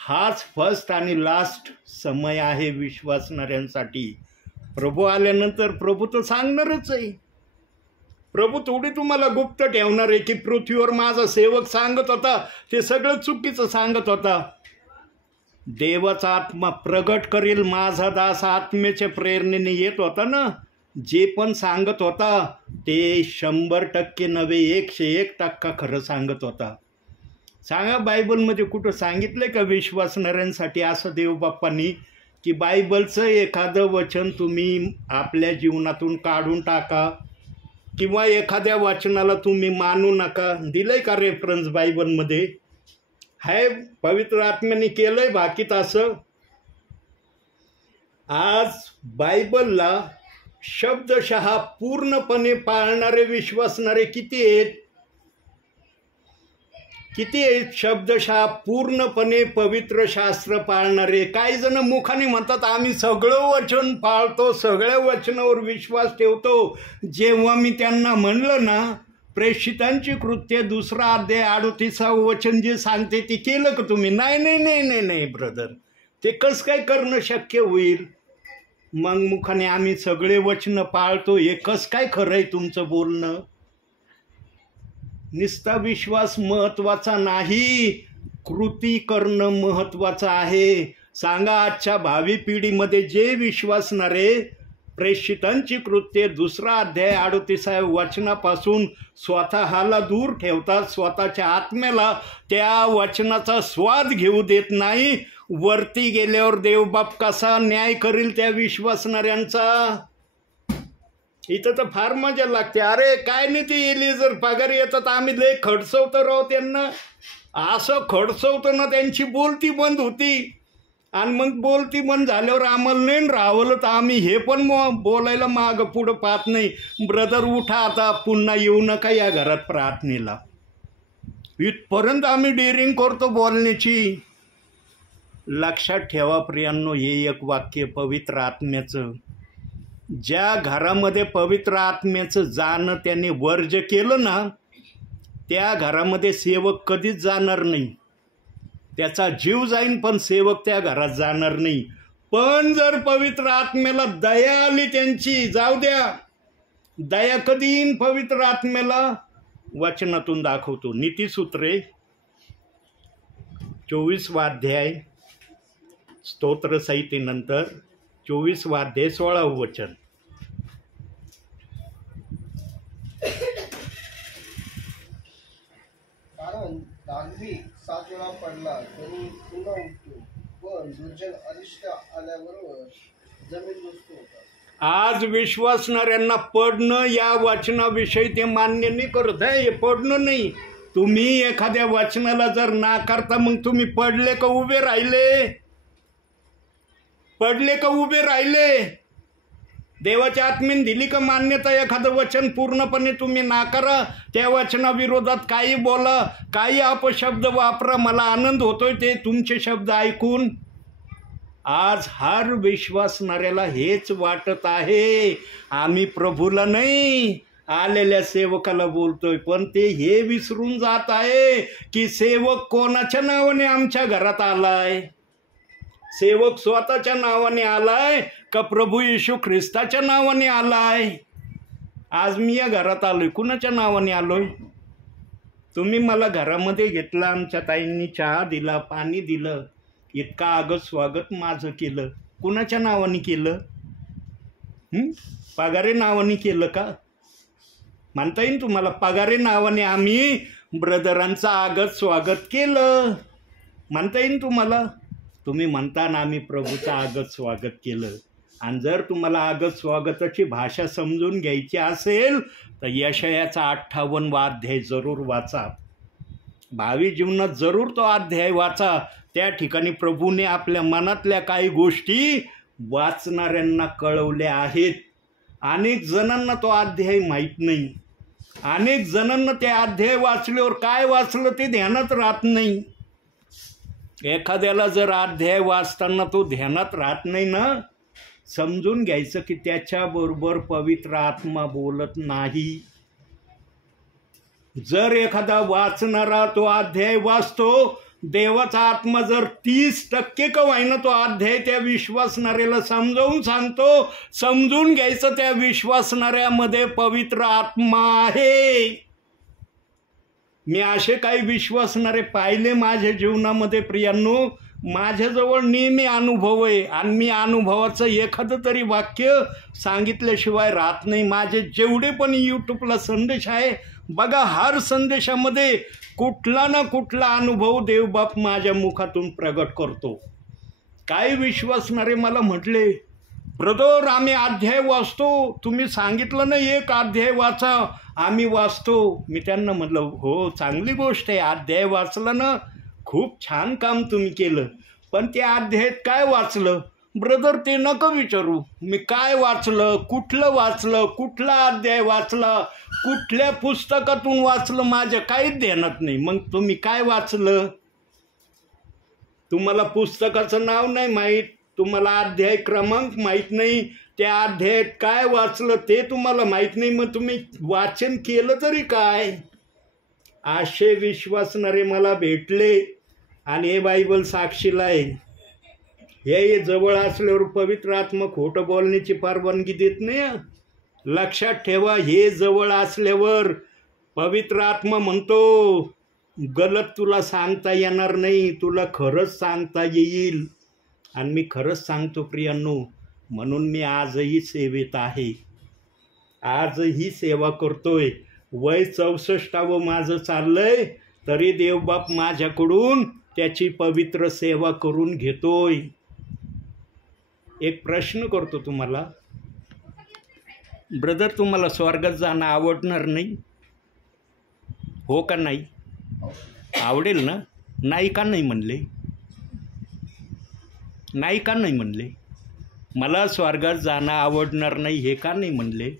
हाच फर्स्ट आणि लास्ट समय आहे विश्वासणाऱ्यांसाठी. प्रभू आल्यानंतर प्रभू तर सांगणारच आहे. प्रभू थोडी तुम्हाला गुप्त ठेवणार आहे की पृथ्वीवर माझा सेवक सांगत होता ते सगळं चुकीचं सांगत होता. देवाचा आत्मा प्रगट करील, माझा दास आत्मेच्या प्रेरणेने येत होता ना, जे पण सांगत होता ते 100% नव्हे 101% खरं सांगत होता. सांगा बायबलमध्ये कुठं सांगितलं का विश्वासणाऱ्यांसाठी असं देवबाप्पांनी की बायबलचं एखादं वचन तुम्ही आपल्या जीवनातून काढून टाका किंवा एखाद्या वचनाला तुम्ही मानू नका? दिलंय का रेफरन्स बायबलमध्ये? हाय, पवित्र आत्म्याने केलंय बाकीत असं? आज बायबलला शब्दशः पूर्णपणे पाळणारे विश्वासणारे किती आहेत? किती आहेत शब्दशः पूर्णपणे पवित्र शास्त्र पाळणारे? काही जण मुखाने म्हणतात आम्ही सगळं वचन पाळतो, सगळ्या वचनावर विश्वास ठेवतो. जेव्हा मी त्यांना म्हणलं ना प्रेषितांची कृत्य 2 अध्याय 38 वचन जे सांगते ते केलं का तुम्ही? नाही नाही नाही नाही नाही ब्रदर, ते कसं काय करणं शक्य होईल? मग मुखाने आम्ही सगळे वचन पाळतो, हे कसं काय खरं आहे तुमचं बोलणं? निस्ता विश्वास महत्त्वाचा नाही, कृती करणं महत्त्वाचं आहे. सांगा आजच्या भावी पिढीमध्ये जे विश्वासणारे प्रेषितांची कृत्ये 2 अध्याय 38 वचनापासून स्वतःला दूर ठेवतात, स्वतःच्या आत्म्याला त्या वचनाचा स्वाद घेऊ देत नाही, वरती गेल्यावर देवबाप कसा न्याय करील त्या विश्वासणाऱ्यांचा? इथं तर फार मजा लागते. अरे काय नाही ते येली जर पगार येतात आम्ही लय खडसवतो राव त्यांना, असं खडसवतो ना त्यांची बोलती बंद होती. आणि मग बोलती बंद झाल्यावर आम्हाला नाही राहवलं तर आम्ही हे पण बोलायला मागं पुढं पाहत नाही. ब्रदर उठा आता, पुन्हा येऊ नका या घरात प्रार्थनेला. इथपर्यंत आम्ही डेअरिंग करतो बोलण्याची. लक्षात ठेवा प्रियांनो, हे एक वाक्य पवित्र आत्म्याचं. ज्या घरामध्ये पवित्र आत्म्याचं जाणं त्याने वर्ज केलं ना, त्या घरामध्ये सेवक कधीच जाणार नाही. त्याचा जीव जाईन पण सेवक त्या घरात जाणार नाही. पण जर पवित्र आत्म्याला दया आली त्यांची, जाऊ द्या. दया कधी येईन पवित्र आत्म्याला? वचनातून दाखवतो. नीतिसूत्रे 24 अध्याय, स्तोत्र संहितेनंतर 24 अध्याय 16 वचन. कारण धार्मिक 7 वेळा पडला तरी पुन्हा उठतो, पण दुर्जन अरिष्ट आल्याबरोबर जमीन नुसतो होता. आज विश्वासणाऱ्यांना पडणं या वचनाविषयी ते मान्य नाही करत आहे. हे पडणं नाही. तुम्ही एखाद्या वचनाला जर नाकारता मग तुम्ही पडले का उभे राहिले? पडले का उभे राहिले? देवाच्या आत्म्याने दिली का मान्यता? एखादं वचन पूर्णपणे तुम्ही नाकारा, त्या वचनाविरोधात काही बोला, काही अपशब्द वापरा, मला आनंद होतोय ते तुमचे शब्द ऐकून. आज हर विश्वासणाऱ्याला हेच वाटत आहे, आम्ही प्रभूला नाही आलेल्या सेवकाला बोलतोय. पण ते हे विसरून जात आहे की सेवक कोणाच्या नावाने आमच्या घरात आलाय? सेवक स्वतःच्या नावाने आलाय का प्रभू येशू ख्रिस्ताच्या नावाने आलाय? आज मी या घरात आलोय, कुणाच्या नावाने आलोय? तुम्ही मला घरामध्ये घेतलं, आमच्या ताईंनी चहा दिला, पाणी दिलं, इतका आगत स्वागत माझं केलं, कुणाच्या नावाने केलं? पगारे नावाने केलं का? म्हणता येईल तुम्हाला पगारे नावाने आम्ही ब्रदरांचं आगत स्वागत केलं, म्हणता येईल तुम्हाला? तुम्ही म्हणता ना आम्ही प्रभूचं आगत स्वागत केलं. आणि जर तुम्हाला आगत स्वागताची भाषा समजून घ्यायची असेल तर यशायाचा 58 अध्याय जरूर वाचा. भावी जीवनात जरूर तो अध्याय वाचा. त्या ठिकाणी प्रभूने आपल्या मनातल्या काही गोष्टी वाचणाऱ्यांना कळवल्या आहेत. अनेक जणांना तो अध्याय माहीत नाही. अनेक जणांना ते अध्याय वाचल्यावर काय वाचलं ते ध्यानात राहत नाही. एखाद्याला जर अध्याय वाचताना तो ध्यानात राहत नाही ना, समजून घ्यायचं की त्याच्याबरोबर पवित्र आत्मा बोलत नाही. जर एखादा वाचणारा तो अध्याय वाचतो देवाचा आत्मा जर 30% का होईना तो अध्याय त्या विश्वासणाऱ्याला समजावून सांगतो, समजून घ्यायचं त्या विश्वासणाऱ्यामध्ये पवित्र आत्मा आहे. मी असे काही विश्वासणारे पाहिले माझ्या जीवनामध्ये प्रियांनो, माझ्याजवळ नेहमी अनुभव आहे आणि मी अनुभवाचं एखादं तरी वाक्य सांगितल्याशिवाय राहत नाही. माझे जेवढे पण यूट्यूबला संदेश आहे बघा, हर संदेशामध्ये कुठला ना कुठला अनुभव देवबाप माझ्या मुखातून प्रगट करतो. काही विश्वासणारे मला म्हटले, ब्रदर आम्ही अध्याय वाचतो, तुम्ही सांगितलं ना एक अध्याय वाचा, आम्ही वाचतो. मी त्यांना म्हटलं हो चांगली गोष्ट आहे, अध्याय वाचलं ना, खूप छान काम तुम्ही केलं, पण त्या अध्यायात काय वाचलं? ब्रदर ते नका विचारू, मी काय वाचलं, कुठलं वाचलं, कुठला अध्याय वाचला, कुठल्या पुस्तकातून वाचलं, माझ्या काहीच ध्यानात नाही. मग तुम्ही काय वाचलं? तुम्हाला पुस्तकाचं नाव नाही माहीत, तुम्हाला अध्याय क्रमांक माहीत नाही, त्या अध्यायात काय वाचलं ते तुम्हाला माहीत नाही, मग तुम्ही वाचन केलं तरी काय? असे विश्वासणारे मला भेटले आणि हे बायबल साक्षीला आहे. हे जवळ असल्यावर पवित्र आत्मा खोटं बोलण्याची परवानगी देत नाही. लक्षात ठेवा, हे जवळ असल्यावर पवित्र आत्मा म्हणतो गलत तुला सांगता येणार नाही, तुला खरंच सांगता येईल. आणि मी खरंच सांगतो प्रियांनो, म्हणून मी आजही सेवेत आहे, आजही सेवा करतोय. वय 64 माझं चाललंय, तरी देवबाप माझ्याकडून त्याची पवित्र सेवा करून घेतोय. एक प्रश्न करतो तुम्हाला, ब्रदर तुम्हाला स्वर्गात जाणं आवडणार नाही? हो का नाही? आवडेल ना? नाही का नाही म्हणले? नाही का नाही म्हणले? मला स्वर्गात जाणं आवडणार नाही हे का नाही म्हणले?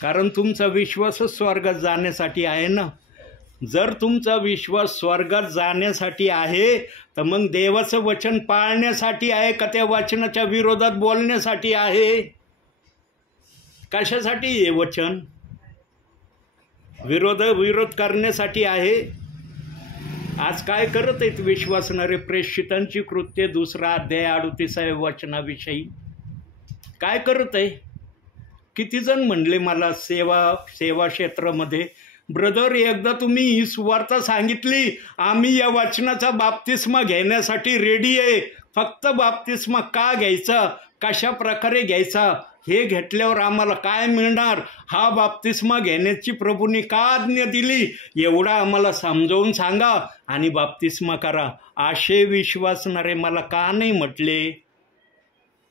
कारण तुमचा विश्वासच स्वर्गात जाण्यासाठी आहे ना. जर तुमचा विश्वास स्वर्गात जाण्यासाठी आहे तर मग देवाचं वचन पाळण्यासाठी आहे का त्या वचनाच्या विरोधात बोलण्यासाठी आहे? कशासाठी हे वचन? विरोध करण्यासाठी आहे. आज काय करत आहेत विश्वासणारे? प्रेषितांची कृत्य 2 अध्याय 38 वचनाविषयी काय करत आहे? किती जण म्हणले मला सेवा क्षेत्रामध्ये, ब्रदर एकदा तुम्ही ही सुवार्ता सांगितली, आम्ही या वचनाचा बाप्तिस्मा घेण्यासाठी रेडी आहे, फक्त बाप्तिस्मा का घ्यायचा, कशा प्रकारे घ्यायचा, हे घेतल्यावर आम्हाला काय मिळणार, हा बाप्तिस्मा घेण्याची प्रभूंनी का आज्ञा दिली, एवढा आम्हाला समजावून सांगा आणि बाप्तिस्मा करा. असे विश्वासणारे मला का नाही म्हटले?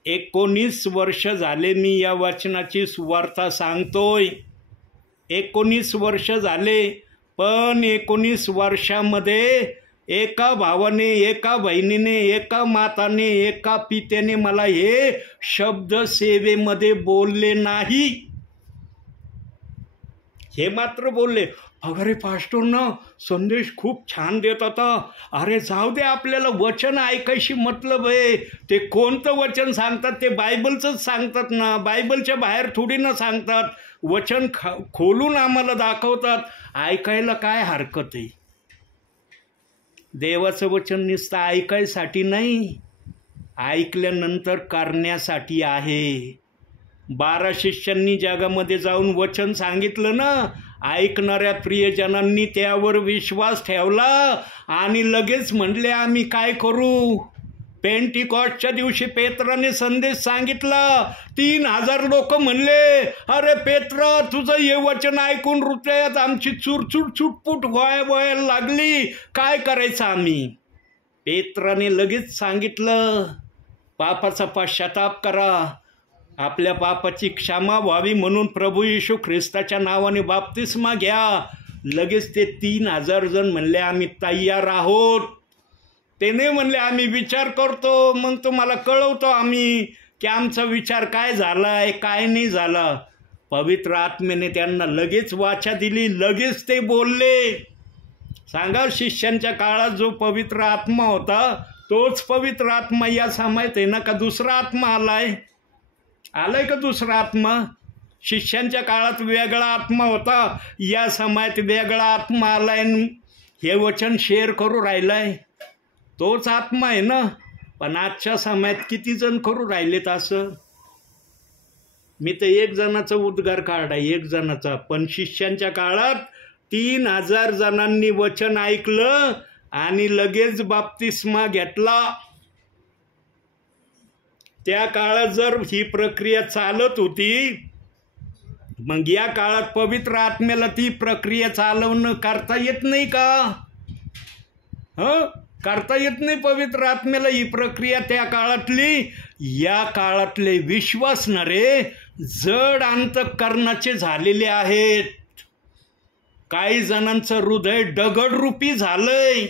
19 वर्ष झाले मी या वचनाची सुवार्ता सांगतोय, 19 वर्ष झाले. पण 19 वर्षामध्ये एका भावाने, एका बहिणीने, एका माताने, एका पित्याने मला हे शब्द सेवेमध्ये बोलले नाही. हे मात्र बोलले, अरे पास्टर ना संदेश खूप छान देत होता, अरे जाऊ दे आपल्याला वचन ऐकायची मतलब आहे. ते कोणतं वचन सांगतात? ते बायबलचंच सांगतात ना, बायबलच्या बाहेर थोडी ना सांगतात, वचन खोलून आम्हाला दाखवतात. ऐकायला काय हरकत आहे? देवाचं वचन नुसतं ऐकायसाठी नाही, ऐकल्यानंतर करण्यासाठी आहे. 12 शिष्यांनी जगामध्ये जाऊन वचन सांगितलं ना, ऐकणाऱ्या प्रियजनांनी त्यावर विश्वास ठेवला आणि लगेच म्हणले आम्ही काय करू. पेंटिकॉस्टच्या दिवशी पेत्राने संदेश सांगितला, 3000 लोक म्हणले, अरे पेत्रा तुझं हे वचन ऐकून हृदयात आमची चुरचूर चुटपुट व्हायला लागली, काय करायचं आम्ही. पेत्राने लगेच सांगितलं, पापाचा पश्चाताप करा, आपल्या पापाची क्षमा व्हावी म्हणून प्रभू येशू ख्रिस्ताच्या नावाने बाप्तिस्मा घ्या. लगेच ते 3000 जण म्हणले आम्ही तयार आहोत. ते नाही म्हणले आम्ही विचार करतो, मग तुम्हाला कळवतो आम्ही की आमचा विचार काय झाला आहे, काय नाही झाला. पवित्र आत्मेने त्यांना लगेच वाचा दिली, लगेच ते बोलले. सांगा, शिष्यांच्या काळात जो पवित्र आत्मा होता तोच पवित्र आत्मा या समायात आहे ना, का दुसरा आत्मा आलाय का दुसरा आत्मा? शिष्यांच्या काळात वेगळा आत्मा होता, या समायात वेगळा आत्मा आलाय. हे वचन शेअर करू राहिलाय. तोच आत्मा आहे ना. पण आजच्या समयात किती जण करू राहिलेत असं. मी तर 1 जणाचा उद्गार काढला, 1 जणाचा. पण शिष्यांच्या काळात 3000 जणांनी वचन ऐकलं आणि लगेच बाप्तिस्मा घेतला. त्या काळात जर ही प्रक्रिया चालत होती, मग या काळात पवित्र आत्म्याला ती प्रक्रिया चालवणं करता येत नाही का? करता येत नाही पवित्र आत्म्याला ही प्रक्रिया त्या काळातली. या काळातले विश्वासणारे जड अंतःकरणाचे झालेले आहेत. काही जणांचं हृदय दगडरूपी झालंय,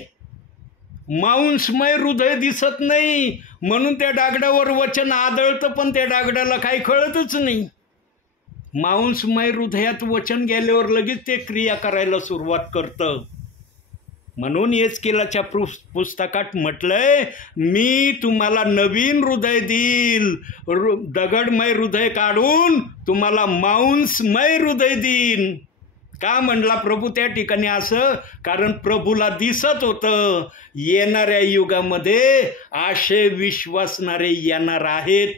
मांसमय हृदय दिसत नाही, म्हणून त्या दगडावर वचन आदळतं पण त्या दगडाला काही कळतच नाही. मांसमय हृदयात वचन गेल्यावर लगेच ते क्रिया करायला सुरुवात करतं. म्हणून एस्केलाच्या पुस्तकात म्हटलंय, मी तुम्हाला नवीन हृदय देईल, दगडमय हृदय काढून तुम्हाला मांसमय हृदय देईन. का म्हणला प्रभू त्या ठिकाणी असं? कारण प्रभूला दिसत होतं येणाऱ्या युगामध्ये असे विश्वासणारे येणार आहेत.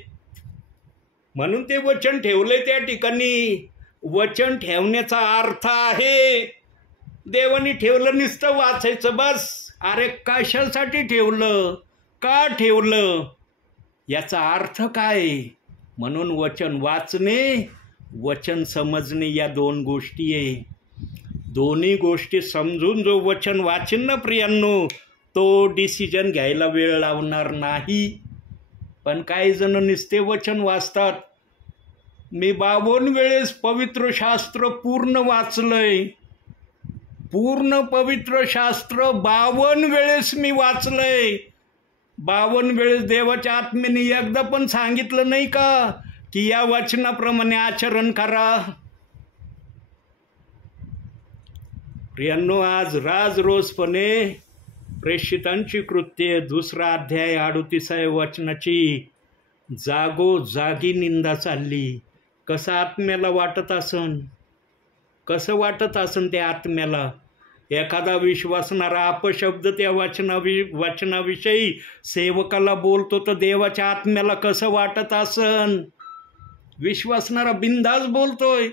म्हणून ते वचन ठेवले त्या ठिकाणी. वचन ठेवण्याचा अर्थ आहे, देवानी ठेवलं नुसतं वाचायचं बस. अरे कशासाठी ठेवलं, का ठेवलं, याचा अर्थ काय? म्हणून वचन वाचणे, वचन समजणे या 2 गोष्टी आहे. दोन्ही गोष्टी समजून जो वचन वाचेन ना प्रियांनो, तो डिसिजन घ्यायला वेळ लावणार नाही. पण काही जण नुसते वचन वाचतात. मी 52 वेळेस पवित्र शास्त्र पूर्ण वाचलंय, पूर्ण पवित्र शास्त्र 52 वेळेस मी वाचलंय. 52 वेळेस देवाच्या आत्म्याने एकदा पण सांगितलं नाही का की या वचनाप्रमाणे आचरण करा? प्रियांनो, आज राजरोजपणे प्रेषितांची कृत्ये 2 अध्याय 38 वचनाची जागोजागी निंदा चालली. कसं आत्म्याला वाटत असन, कसं वाटत असन त्या आत्म्याला? एखादा विश्वासणारा अपशब्द त्या वचनाविषयी सेवकाला बोलतो तर देवाच्या आत्म्याला कसं वाटत असन? विश्वासणारा बिनधास्त बोलतोय.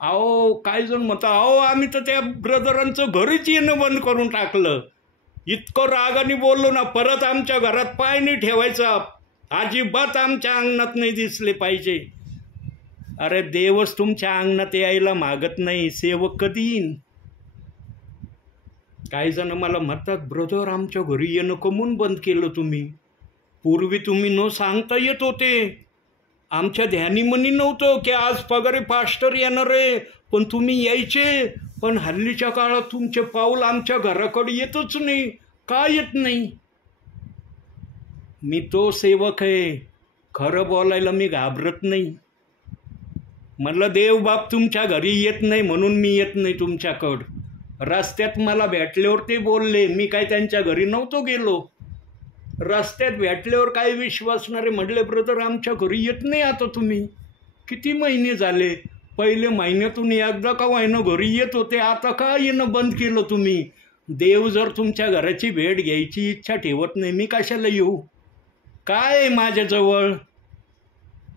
अहो काही जण म्हणतात, अहो आम्ही तर त्या ब्रदरांचं घरीच येणं बंद करून टाकलं, इतकं रागाने बोललो ना, परत आमच्या घरात पाय नाही ठेवायचा, अजिबात आमच्या अंगणात नाही दिसले पाहिजे. अरे देवच तुमच्या अंगणात यायला मागत नाही, सेवक कधी येईन? काही जण मला म्हणतात, ब्रदर आमच्या घरी येणं कमून बंद केलं तुम्ही? पूर्वी तुम्ही न सांगता येत होते, आमच्या ध्यानीमनी नव्हतं की आज पगारी पास्टर येणार आहे, पण तुम्ही यायचे. पण हल्लीच्या काळात तुमचे पाऊल आमच्या घराकडे येतच नाही. का येत नाही? मी तो सेवक आहे, खरं बोलायला मी घाबरत नाही. म्हणलं देव बाप तुमच्या घरी येत नाही म्हणून मी येत नाही तुमच्याकडं. रस्त्यात मला भेटल्यावर ते बोलले, मी काय त्यांच्या घरी नव्हतो गेलो. रस्त्यात भेटल्यावर काय विश्वासणारे म्हटले, ब्रदर आमच्या घरी येत नाही आता तुम्ही. किती महिने झाले, पहिले महिन्यातून एकदा का व्हायनं घरी येत होते, आता का येणं बंद केलं तुम्ही? देव जर तुमच्या घराची भेट घ्यायची इच्छा ठेवत नाही, मी कशाला येऊ? काय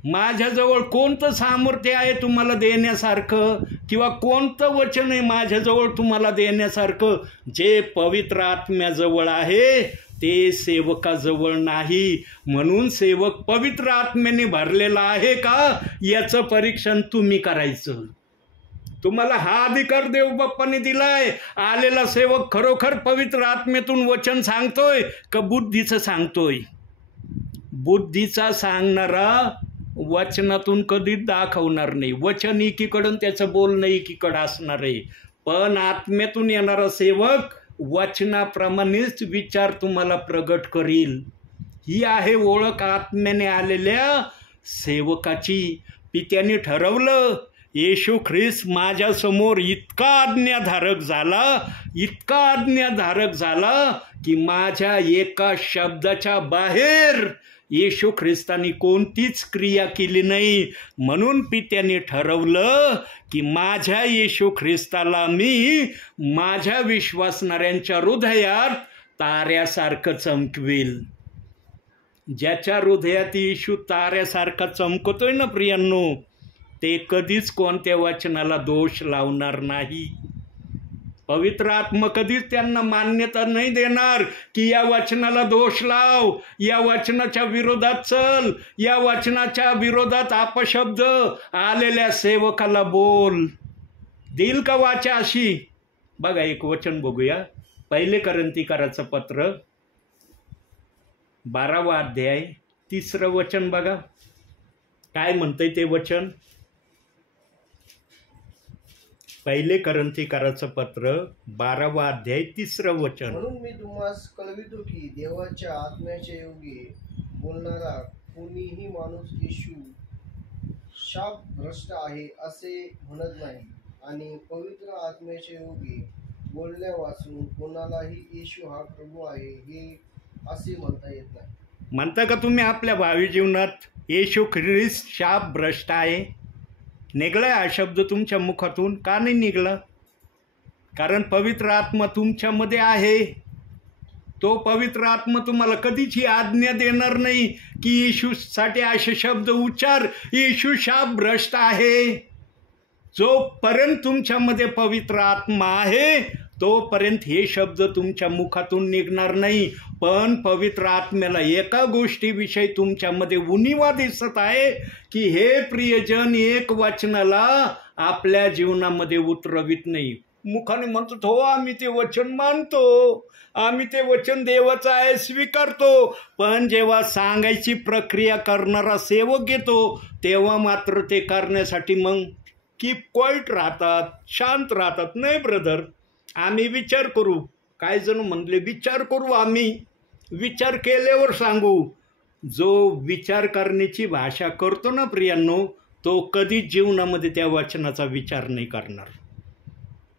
माझ्याजवळ कोणतं सामर्थ्य आहे तुम्हाला देण्यासारखं, किंवा कोणतं वचन आहे माझ्याजवळ तुम्हाला देण्यासारखं? जे पवित्र आत्म्याजवळ आहे ते सेवकाजवळ नाही. म्हणून सेवक पवित्र आत्म्याने भरलेला आहे का याचं परीक्षण तुम्ही करायचं. तुम्हाला हा अधिकार देव बाप्पाने दिलाय. आलेला सेवक खरोखर पवित्र आत्म्यातून वचन सांगतोय का बुद्धीचं सांगतोय? बुद्धीचा सांगणारा वचनातून कधीच दाखवणार नाही. वचन एकीकडून त्याचं बोलणं एकीकडं असणार आहे. पण आत्म्यातून येणारा सेवक वचनाप्रमाणेच विचार तुम्हाला प्रगट करील. ही आहे ओळख आत्म्याने आलेल्या सेवकाची. पित्याने ठरवलं, येशू ख्रिस्त माझ्यासमोर इतका आज्ञाधारक झाला की माझ्या एका शब्दाच्या बाहेर येशू ख्रिस्तानी कोणतीच क्रिया केली नाही. म्हणून पित्याने ठरवलं की माझ्या येशू ख्रिस्ताला मी माझ्या विश्वासणाऱ्यांच्या हृदयात ताऱ्यासारखं चमकवेल. ज्याच्या हृदयात येशू ताऱ्यासारखा चमकतोय ना प्रियांनो, ते कधीच कोणत्या वचनाला दोष लावणार नाही. पवित्र आत्मा कधीच त्यांना मान्यता नाही देणार की या वचनाला दोष लाव, या वचनाच्या विरोधात चल, या वचनाच्या विरोधात अपशब्द आलेल्या सेवकाला बोल. देईल का वाचा अशी? बघा एक वचन बघूया. 1 कोरिन्थीकराचं पत्र 12वा अध्याय 3रं वचन बघा काय म्हणतंय ते वचन. 1 कोरिन्थीकराचं पत्र 12वा अध्याय 3रं वचन. म्हणून मी तुम्हास कळवितो की देवाच्या आत्म्याच्या योगे बोलणारा कोणीही माणूस येशू शापग्रस्त आहे असे म्हणत नाही, आणि पवित्र आत्म्याच्या योगे बोलण्या वाचून कोणालाही येशू हा प्रभू आहे हे असे म्हणता येत नाही. म्हणता का तुम्ही आपल्या भावी जीवनात येशू ख्रिस्त शापभ्रष्ट आहे? निघलाय हा शब्द तुमच्या मुखातून? का नाही निघला? कारण पवित्र आत्मा तुमच्यामध्ये आहे. तो पवित्र आत्मा तुम्हाला कधीच ही आज्ञा देणार नाही की येशूसाठी असे शब्द उच्चार, येशू शापभ्रष्ट आहे. जोपर्यंत तुमच्यामध्ये पवित्र आत्मा आहे तोपर्यंत हे शब्द तुमच्या मुखातून निघणार नाही. पण पवित्र आत्म्याला एका गोष्टीविषयी तुमच्यामध्ये उणीवा दिसत आहे की हे प्रियजन एक वचनाला आपल्या जीवनामध्ये उतरवित नाही. मुखाने म्हणतो हो आम्ही ते वचन मानतो, आम्ही ते वचन देवाचं आहे स्वीकारतो, पण जेव्हा सांगायची प्रक्रिया करणारा सेवक येतो तेव्हा मात्र ते करण्यासाठी मग कीप क्वाईट राहतात, शांत राहतात. नाही ब्रदर, आम्ही विचार करू. काय जण म्हणले विचार करू, आम्ही विचार केल्यावर सांगू. जो विचार करण्याची भाषा करतो ना प्रियांनो, तो कधीच जीवनामध्ये त्या वचनाचा विचार नाही करणार.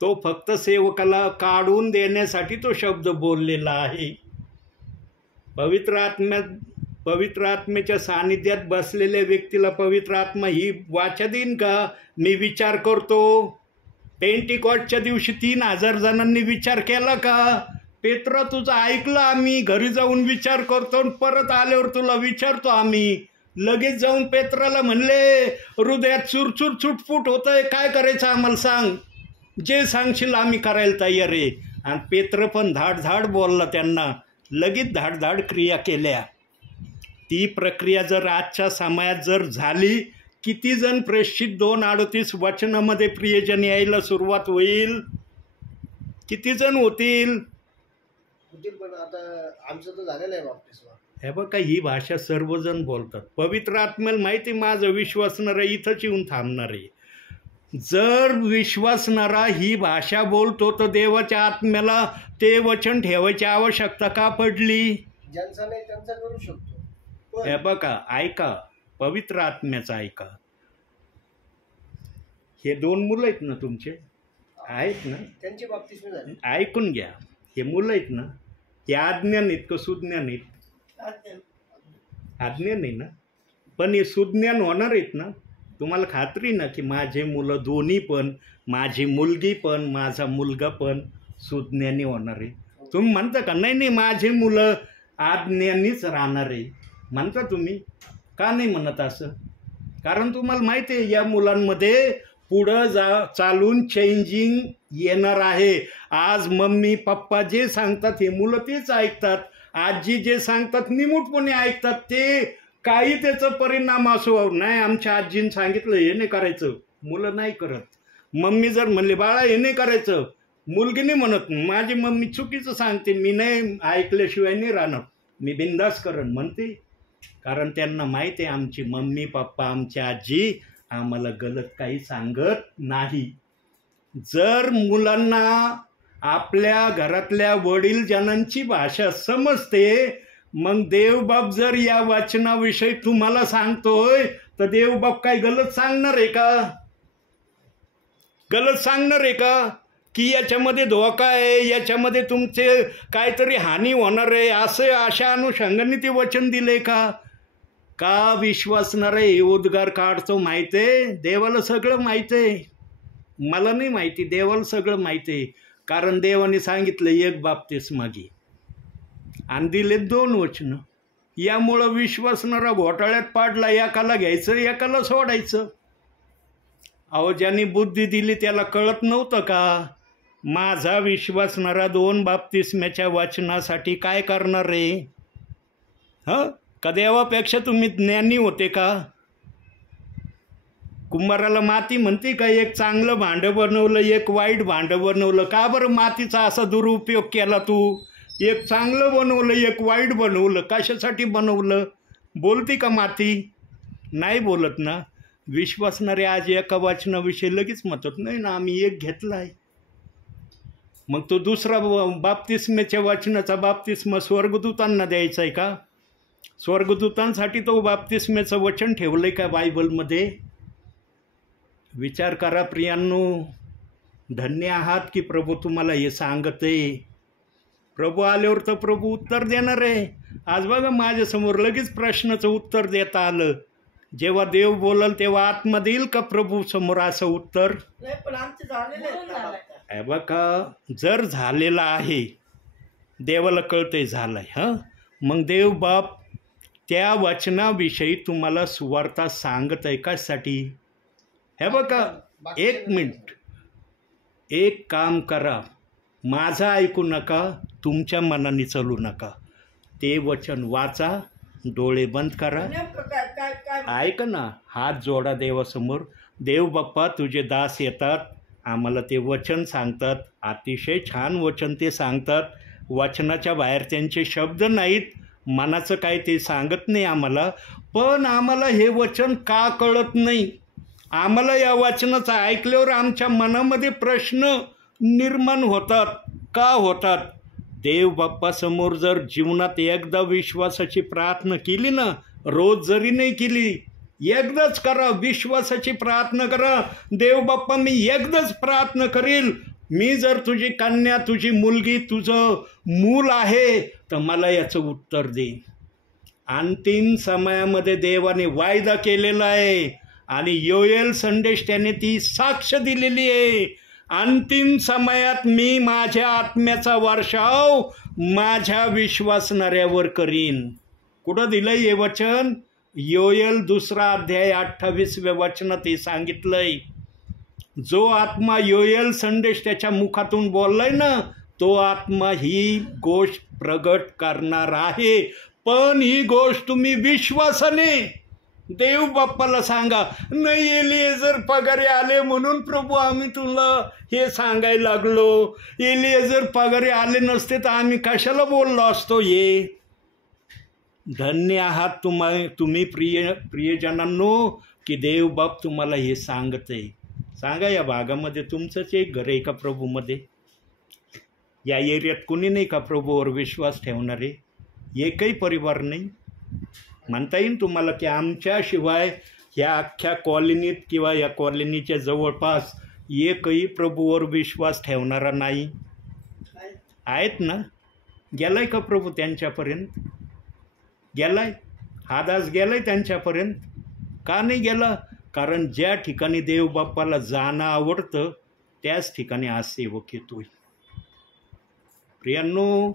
तो फक्त सेवकाला काढून देण्यासाठी तो शब्द बोललेला आहे. पवित्र आत्म्याच्या सानिध्यात बसलेल्या व्यक्तीला पवित्र आत्मा ही वाचा देईन का? मी विचार करतो. पेंटिकॉस्टच्या दिवशी 3000 जणांनी विचार केला का? पेत्रा तुझं ऐकलं आम्ही, घरी जाऊन विचार करतो, परत आल्यावर तुला विचारतो आम्ही. लगेच जाऊन पेत्राला म्हणले हृदयात चुरचूर चुटपुट होतंय, काय करायचं आम्हाला सांग, जे सांगशील आम्ही करायला तयार आहे. आणि पेत्र पण धाड बोलला, त्यांना लगेच धाड क्रिया केल्या. ती प्रक्रिया जर आजच्या समयात जर झाली, किती जण प्रेषित 2:38 वचनामध्ये प्रियजन यायला सुरुवात होईल? किती जण होतील? पण आता आमचं तर झालेलं आहे बाप्तिस्मा. हे बघा, ही भाषा सर्वजण बोलतात. पवित्र आत्म्याला माहिती माझं विश्वासणारा इथंच येऊन थांबणार आहे. जर विश्वासणारा ही भाषा बोलतो तर देवाच्या आत्म्याला ते वचन ठेवायची आवश्यकता का पडली? ज्यांचा नाही त्यांचा करू शकतो. हे बघा, ऐका, पवित्र आत्म्याचं ऐका. हे 2 मुलं आहेत ना तुमचे, आहेत ना, त्यांची बाप्तिस्मा झाली. ऐकून घ्या. हे मुलं आहेत ना, हे आज्ञा नाहीत का सुज्ञान आहेत? आज्ञा नाही ना, पण हे सुज्ञान होणार आहेत ना. तुम्हाला खात्री ना की माझे मुलं दोन्ही पण, माझी मुलगी पण, माझा मुलगा पण सुज्ञानी होणार आहे. तुम्ही म्हणता का नाही माझे मुलं आज्ञानीच राहणार आहे म्हणता तुम्ही? का नाही म्हणत असं? कारण तुम्हाला माहिती आहे या मुलांमध्ये पुढं चालून चेंजिंग येणार आहे. आज मम्मी पप्पा जे सांगतात हे मुलं तेच ऐकतात. आजी जे सांगतात निमूटपणे ऐकतात. ते काही त्याचा परिणाम असो, नाही आमच्या आजीने सांगितलं हे नाही करायचं, मुलं नाही करत. मम्मी जर म्हणले बाळा हे नाही करायचं, मुलगी नाही म्हणत माझी मम्मी चुकीचं सांगते, मी नाही ऐकल्याशिवाय नाही राहणार, मी बिंदास करण म्हणते. कारण त्यांना माहिती आहे आमची मम्मी पप्पा, आमची आजी आम्हाला गलत काही सांगत नाही. जर मुलांना आपल्या घरातल्या वडीलजनांची भाषा समजते, मग देवबाप जर या वाचनाविषयी तुम्हाला सांगतोय तर देवबाप काय गलत सांगणार आहे का? गलत सांगणार आहे का की याच्यामध्ये धोका आहे, याच्यामध्ये तुमचे काहीतरी हानी होणार आहे, असं अशा अनुषंगाने ते वचन दिले का? का विश्वासणार आहे हे उद्गार काढतो माहिती आहे? देवाला सगळं माहिती आहे, मला नाही माहिती, देवाला सगळं माहिती आहे. कारण देवाने सांगितलं एक बाप्तिस्मा घे. आणि दिले 2 वचनं. यामुळं विश्वासणारा घोटाळ्यात पाडला, एकाला घ्यायचं एकाला सोडायचं. अहो, ज्यांनी बुद्धी दिली त्याला कळत नव्हतं का? माझा विश्वासणारा 2 बाप्तिस्म्याच्या वचनासाठी काय करणार रे? का देवापेक्षा तुम्ही ज्ञानी होते का? कुंभाराला माती म्हणते का एक चांगलं भांडं बनवलं एक वाईट भांडं बनवलं? का बरं मातीचा असा दुरुपयोग केला तू? एक चांगलं बनवलं एक वाईट बनवलं, कशासाठी बनवलं? बोलती का माती? नाही बोलत ना. विश्वासणारे आज एका वचनाविषयी लगेच म्हणतात नाही ना आम्ही एक घेतलाय. मग तो दुसरा बाप्तिस्म्याच्या वचनाचा बाप्तिस्मा स्वर्गदूतांना द्यायचा आहे का? स्वर्गदूतांसाठी तो बाप्तिस्म्याचं वचन ठेवलंय का बायबलमध्ये? विचार करा प्रियांनो. धन्य आहात की प्रभू तुम्हाला हे सांगते. प्रभू आल्यावर तर प्रभू उत्तर देणार आहे. आज बघा माझ्यासमोर लगेच प्रश्नाचं उत्तर देता आलं. जेव्हा देव बोलल तेव्हा आत्मा देईल का प्रभू समोर असं उत्तर? बघा, जर झालेलं आहे देवाला कळतंय झालंय, मग देव बाप त्या वचनाविषयी तुम्हाला सुवार्ता सांगत आहे कशासाठी? हे बघा, 1 मिनिट, एक काम करा, माझं ऐकू नका, तुमच्या मनाने चालू नका. ते वचन वाचा, डोळे बंद करा, ऐका ना, हात जोडा देवासमोर. देव बाप्पा तुझे दास येतात, आम्हाला ते वचन सांगतात, अतिशय छान वचन ते सांगतात. वचनाच्या बाहेर त्यांचे शब्द नाहीत, मनाचं काय ते सांगत नाही आम्हाला. पण आम्हाला हे वचन का कळत नाही? आम्हाला या वचनाचं ऐकल्यावर आमच्या मनामध्ये प्रश्न निर्माण होतात. का होतात? देव बाप्पासमोर जर जीवनात एकदा विश्वासाची प्रार्थना केली ना, रोज जरी नाही केली, एकदाच करा, विश्वासाची प्रार्थना करा. देव बाप्पा मी एकदाच प्रार्थना करील, मी जर तुझी कन्या तुझी मुलगी तुझं मूल आहे तर मला याचं उत्तर दे. अंतिम समयामध्ये देवाने वायदा केलेला आहे आणि योएल संदेश त्याने ती साक्ष दिलेली आहे. अंतिम समयात मी माझ्या आत्म्याचा वर्षाव माझ्या विश्वासणाऱ्यावर करीन. कुठं दिलंय हे वचन? योएल 2 अध्याय 28व्या वचनात हे सांगितलंय. जो आत्मा योएल संदेश त्याच्या मुखातून बोललाय ना, तो आत्मा ही गोष्ट प्रगट करणार आहे. पण ही गोष्ट तुम्ही विश्वासाने देव बाप्पाला सांगा. नाही एलिएझर पगारी आले म्हणून प्रभू आम्ही तुला हे सांगायला लागलो. एलिएझर पगारी आले नसते तर आम्ही कशाला बोललो असतो? हे धन्य आहात तुम्ही प्रियजनांनो की देव बाप तुम्हाला हे सांगते. सांगा, या भागामध्ये तुमचंच एक घर आहे का प्रभूमध्ये? या एरियात कोणी नाही का प्रभूवर विश्वास ठेवणारे? एकही परिवार नाही? म्हणता येईल तुम्हाला की आमच्याशिवाय ह्या अख्ख्या कॉलनीत किंवा या कॉलनीच्या जवळपास एकही प्रभूवर विश्वास ठेवणारा नाही? आहेत ना? गेलाय का प्रभू त्यांच्यापर्यंत? गेलाय? हा दास गेलाय त्यांच्यापर्यंत? का नाही गेला? कारण ज्या ठिकाणी देव बाप्पाला जाणं आवडतं त्याच ठिकाणी आज सेवक येतोय. प्रियांनो,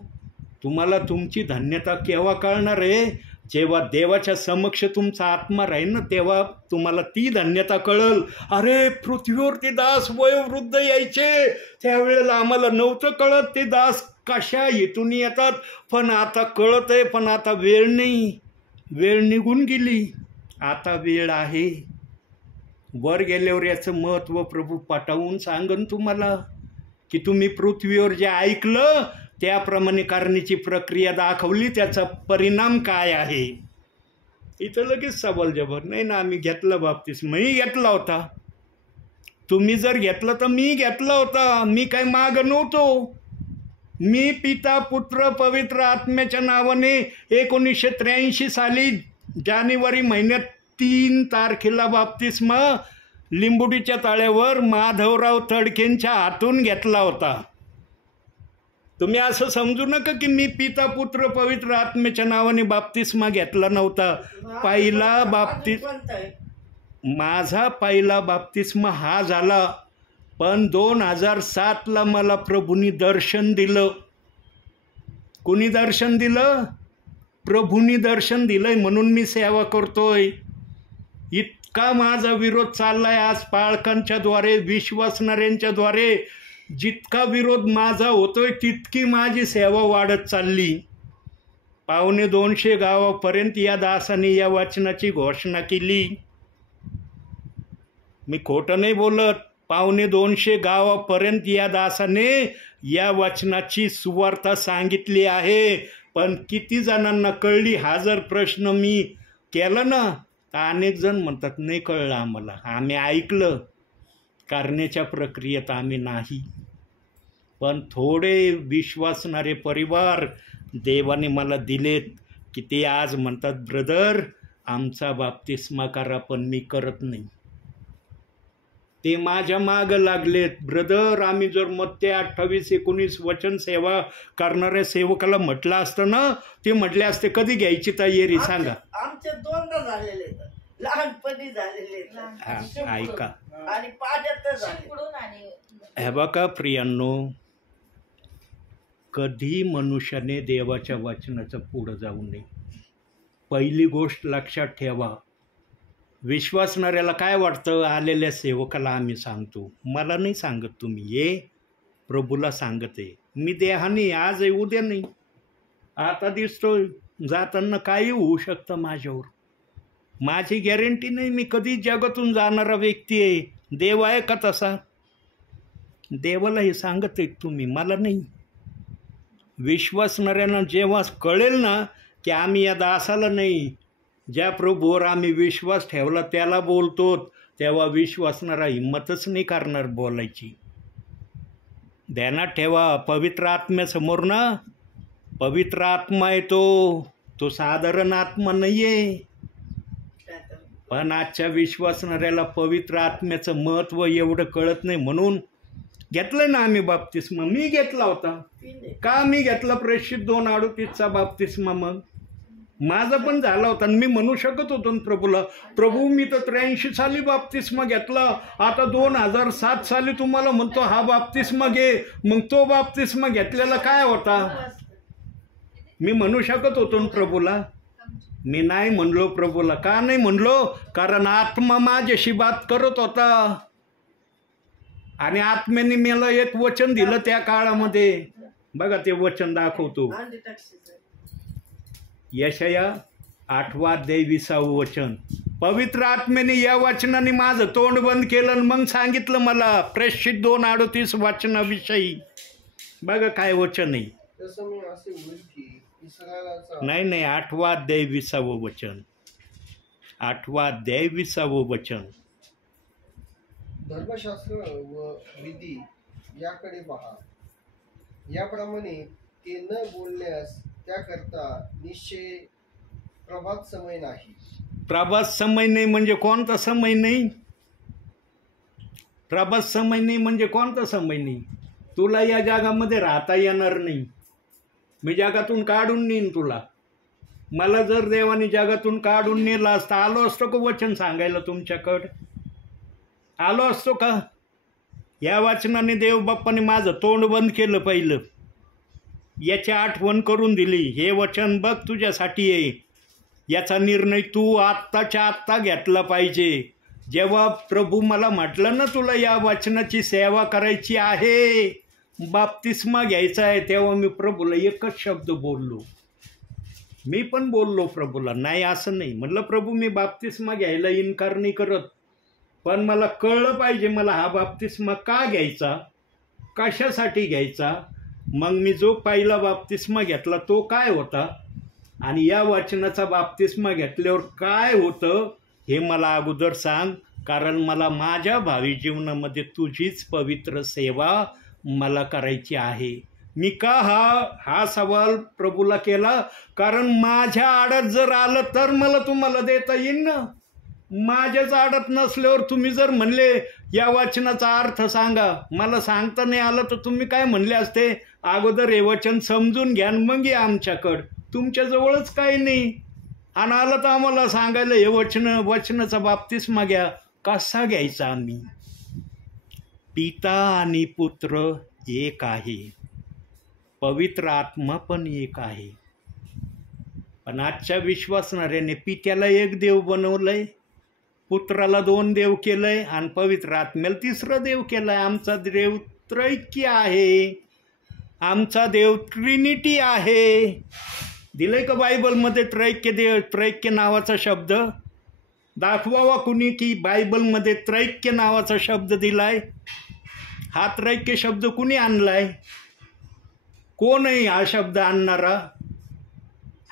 तुम्हाला तुमची धन्यता केव्हा कळणार आहे? जेव्हा देवाच्या समक्ष तुमचा आत्मा राहील ना, तेव्हा तुम्हाला ती धन्यता कळल. अरे, पृथ्वीवर ते दास वयोवृद्ध यायचे, त्यावेळेला आम्हाला नव्हतं कळत ते दास कशा हेतून येतात, पण आता कळत आहे. पण आता वेळ नाही, वेळ निघून गेली, आता वेळ आहे. वर गेल्यावर याचं महत्त्व प्रभू पटावून सांगन तुम्हाला की तुम्ही पृथ्वीवर जे ऐकलं त्याप्रमाणे करण्याची प्रक्रिया दाखवली, त्याचा परिणाम काय आहे. इथं लगेच सवाल जवाब नाही ना, आम्ही घेतला बाप्तिस्मा, मी घेतला होता. तुम्ही जर घेतलं तर मी घेतला होता, मी काय माग नव्हतो. मी पिता पुत्र पवित्र आत्म्याच्या नावाने 1983 साली जानेवारी महिन्यात 3 तारखेला बाप्तिस्मा लिंबुडीच्या तळ्यावर माधवराव तडकेंच्या हातून घेतला होता. तुम्ही असं समजू नका की मी पिता पुत्र पवित्र आत्म्याच्या नावाने बाप्तिस्मा घेतला नव्हता. माझा पहिला बाप्तिस्मा हा झाला, पण 2007ला मला प्रभूंनी दर्शन दिलं. कोणी दर्शन दिलं? प्रभूंनी दर्शन दिलंय म्हणून मी सेवा करतोय. इतका माझा विरोध चाललाय आज पाळकांच्या द्वारे, विश्वासणाऱ्यांच्या द्वारे. जितका विरोध माझा होतोय तितकी माझी सेवा वाढत चालली. 250 गावापर्यंत या दासाने या वचनाची घोषणा केली. मी खोटं नाही बोलत. 250 गावापर्यंत या दासाने या वचनाची सुवार्ता सांगितली आहे. पण किती जणांना कळली हा जर प्रश्न मी केला ना, तर अनेक जण म्हणतात नाही कळलं आम्हाला, आम्ही ऐकलं, करण्याच्या प्रक्रियेत आम्ही नाही. पण थोडे विश्वासणारे परिवार देवाने मला दिलेत की ते आज म्हणतात, ब्रदर आमचा बाप्तिस्मा करा, पण मी करत नाही. ते माझ्या मागं लागलेत. ब्रदर आम्ही जर मत्ते 28-19 वचन सेवा करणाऱ्या सेवकाला म्हटलं असतं ना, ते म्हटले असते कधी घ्यायची तयारी सांगा. आमचे 2दा झालेले आहेत. लहानपणी झालेले आहेत. ऐका आणि पाण्यात झाले. हे बघा प्रियांनो, कधी मनुष्याने देवाच्या वचनाचं पुढं जाऊ नये. पहिली गोष्ट लक्षात ठेवा. विश्वासणाऱ्याला काय वाटतं? आलेल्या सेवकाला आम्ही सांगतो. मला नाही सांगत तुम्ही, ये प्रभूला सांगते. मी देहाने आज आहे उद्या नाही. आता दिसतोय जाताना काही होऊ शकतं माझ्यावर. माझी गॅरंटी नाही. मी कधी जगातून जाणारा व्यक्ती आहे. देव आहे का तसा? देवाला हे सांगत आहे तुम्ही, मला नाही. विश्वासणाऱ्यांना जेव्हा कळेल ना की आम्ही या दासाला नाही, ज्या प्रभूवर आम्ही विश्वास ठेवला त्याला बोलतो, तेव्हा विश्वासणारा हिंमतच नाही करणार बोलायची. ध्यानात ठेवा, पवित्र आत्म्यासमोर ना, पवित्र आत्मा आहे तो साधारण आत्मा नाही आहे. पण आजच्या विश्वासणाऱ्याला पवित्र आत्म्याचं महत्त्व एवढं कळत नाही. म्हणून घेतलं ना आम्ही बाप्तिस्मा. मी घेतला होता. का मी घेतला? प्रेषित 2:38 बाप्तिस्मा. मग माझा पण झाला होता. मी म्हणू शकत होतो ना प्रभूला, प्रभू मी तर 83 साली बाप्तिस्मा घेतला, आता 2007 साली तुम्हाला म्हणतो हा बाप्तिस्मा घे. मग तो बाप्तिस्मा घेतलेला काय होता? मी म्हणू शकत होतो ना प्रभूला. मी नाही म्हणलो प्रभूला. का नाही म्हणलो? कारण आत्मा माझ्याशी बात करत होता. आणि आत्म्याने मला एक वचन दिलं त्या काळामध्ये. बघा ते वचन दाखवतो. यशया 8:20 वचन. पवित्र आत्म्याने या वचनाने माझं तोंड बंद केलं. मग सांगितलं मला प्रेषित 2:38 वचनाविषयी. बघा काय वचन आहे. नाही 8:20 वचन. 8:20 वचन. धर्मशास्त्र व विधी याकडे पहा. याप्रमाणे ते न बोलण्यास त्याकरता निश्चय प्रभात समय नाही. प्रभात समय नाही म्हणजे कोणता समय नाही? प्रभात समय नाही म्हणजे कोणता समय नाही? तुला या जगामध्ये राहता येणार नाही. मी जगातून काढून नेईन तुला. मला जर देवाने जगातून काढून नेलं असतं, आलो असतो का वचन सांगायला तुमच्याकडं? आलो असतो का? या वचनाने देव बाप्पाने माझं तोंड बंद केलं. पहिलं याची आठवण करून दिली. हे वचन बघ तुझ्यासाठी आहे. याचा निर्णय तू आत्ताच्या आत्ता घेतला पाहिजे. जेव्हा प्रभू मला म्हटलं ना तुला या वचनाची सेवा करायची आहे, बाप्तिस्मा घ्यायचा आहे, तेव्हा मी प्रभूला एकच शब्द बोललो. मी पण बोललो प्रभूला, नाही असं नाही म्हटलं प्रभू मी बाप्तिस्मा घ्यायला इन्कार नाही करत, पण मला कळलं पाहिजे मला हा बाप्तिस्मा का घ्यायचा, कशासाठी घ्यायचा. मग मी जो पहिला बाप्तिस्मा घेतला तो काय होता आणि या वचनाचा बाप्तिस्मा घेतल्यावर काय होतं हे मला अगोदर सांग. कारण मला माझ्या भावी जीवनामध्ये तुझीच पवित्र सेवा मला करायची आहे. मी का हा सवाल प्रभूला केला? कारण माझ्या आडत जर आलं तर मला तुम्हाला देता येईल ना. माझ्याच आडत नसल्यावर तुम्ही जर म्हणले या वचनाचा अर्थ सांगा, मला सांगता नाही आलं तर तुम्ही काय म्हणले असते, अगोदर हे वचन समजून घ्या मग या आमच्याकडं. तुमच्याजवळच काही नाही आणि आलं तर आम्हाला सांगायला हे वचनाचा बाप्तिस्मा घ्या. कसा घ्यायचा आम्ही? पिता आणि पुत्र एक आहे. पवित्र आत्मा पण एक आहे. पण आजच्या विश्वासणाऱ्याने पित्याला एक देव बनवलंय, पुत्राला 2 देव केलंय आणि पवित्र आत्म्याला 3रं देव केलंय. आमचा देव त्रैक्य आहे, आमचा देव ट्रिनिटी आहे. दिलंय का बायबलमध्ये त्रैक्य नावाचा शब्द? दाखवावा कुणी की बायबलमध्ये त्रैक्य नावाचा शब्द दिलाय? हा त्रैक्य शब्द कुणी आणलाय? कोण आहे हा शब्द आणणारा?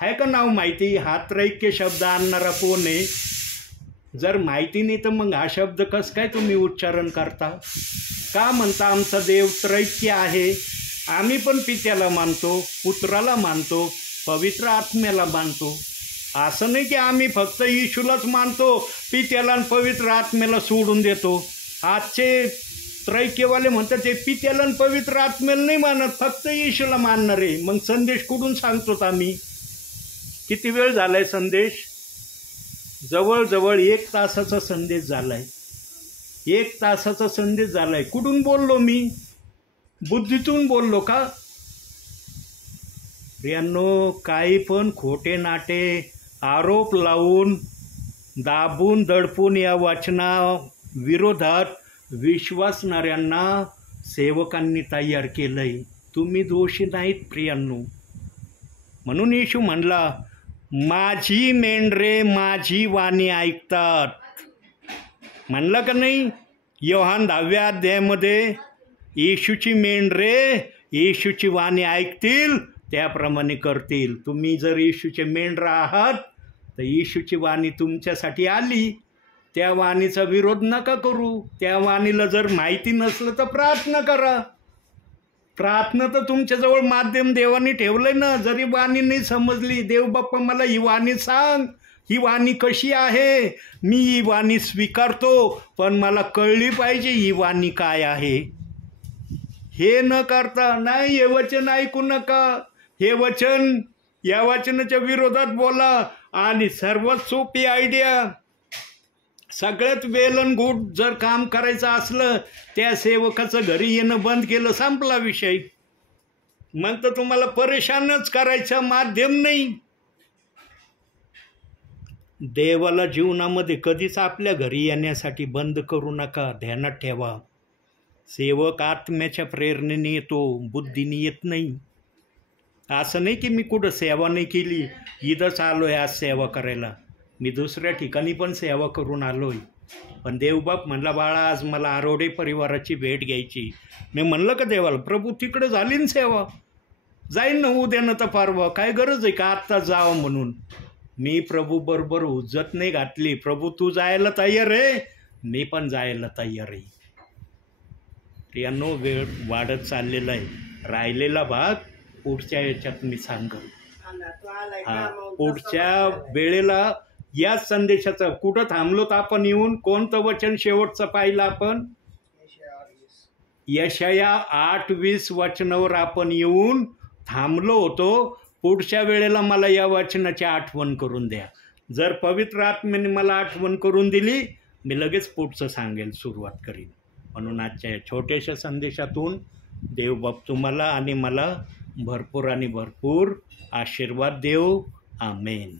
आहे का नाव माहिती? हा त्रैक्य शब्द आणणारा कोण आहे? जर माहिती नाही तर मग हा शब्द कसं काय तुम्ही उच्चारण करता? का म्हणता आमचा देव त्रैक्य आहे? आम्ही पण पित्याला मानतो, पुत्राला मानतो, पवित्र आत्म्याला मानतो. असं नाही की आम्ही फक्त येशूलाच मानतो, पित्याला आणि पवित्र आत्म्याला सोडून देतो. आजचे त्रैक्यवाले म्हणतात ते पित्याला आणि पवित्र आत्म्याला नाही मानत, फक्त येशूला मानणार आहे. मग संदेश कुठून सांगतो आम्ही? किती वेळ झालाय संदेश? जवळजवळ 1 तासाचा संदेश झालाय. 1 तासाचा संदेश झालाय. कुठून बोललो मी? बुद्धीतून बोललो का? प्रियांनो, काही पण खोटे नाटे आरोप लावून दाबून दडपून या वचना विरोधात विश्वासणाऱ्यांना सेवकांनी तयार केलंय. तुम्ही दोषी नाहीत प्रियांनो. म्हणून येशू म्हणला, माझी मेंढरे माझी वाणी ऐकतात. म्हणलं का नाही? योहान 10व्या अध्यायामध्ये येशूची मेंढरे येशूची वाणी ऐकतील, त्याप्रमाणे करतील. तुम्ही जर येशूचे मेंढरा आहात तर येशूची वाणी तुमच्यासाठी आली. त्या वाणीचा विरोध नका करू. त्या वाणीला जर माहिती नसलं तर प्रार्थना करा. प्रार्थना तर तुमच्याजवळ माध्यम देवाने ठेवलंय ना. जरी वाणी नाही समजली, देव बाप्पा मला ही वाणी सांग, ही वाणी कशी आहे, मी ही वाणी स्वीकारतो, पण मला कळली पाहिजे ही वाणी काय आहे. हे न करता नाही, हे वचन ऐकू नका, हे वचन या वचनाच्या विरोधात बोला. आणि सर्वात सोपी आयडिया, सगळ्यात वेल अँड गुड जर काम करायचं असलं, त्या सेवकाचं घरी येणं बंद केलं, संपला विषय. मग तर तुम्हाला परेशानच करायचं माध्यम नाही. देवाला जीवनामध्ये कधीच आपल्या घरी येण्यासाठी बंद करू नका. ध्यानात ठेवा, सेवक आत्म्याच्या प्रेरणेने येतो, बुद्धीने येत नाही. असं नाही की मी कुठं सेवा नाही केली, इथंच आलो आहे आज सेवा करायला. मी दुसऱ्या ठिकाणी पण सेवा करून आलो आहे. पण देवबाप म्हणला, बाळा आज मला आरोडे परिवाराची भेट घ्यायची. मी म्हणलं का देवाला, प्रभू तिकडे झाली ना सेवा, जाईन ना उद्या ना तर परवा, काय गरज आहे का आत्ता जावं म्हणून. मी प्रभू बरोबर उज्जत नाही घातली. प्रभू तू जायला तयार आहे, मी पण जायला तयार आहे. प्रियांनो, वेळ वाढत चाललेला आहे. राहिलेला भाग पुढच्या याच्यात मी सांगेन. पुढच्या वेळेला या संदेशाचं कुठं थांबलो तर आपण येऊन कोणतं वचन शेवटचं पाहिलं आपण? यशाया 8:20 वचनावर आपण येऊन थांबलो होतो. पुढच्या वेळेला मला या वचनाची आठवण करून द्या. जर पवित्र आत्म्याने मला आठवण करून दिली, मी लगेच पुढचं सांगेल, सुरुवात करीन. म्हणून आजच्या या छोट्याशा संदेशातून देवबाप तुम्हाला आणि मला भरपूर आणि भरपूर आशीर्वाद देव. आमेन.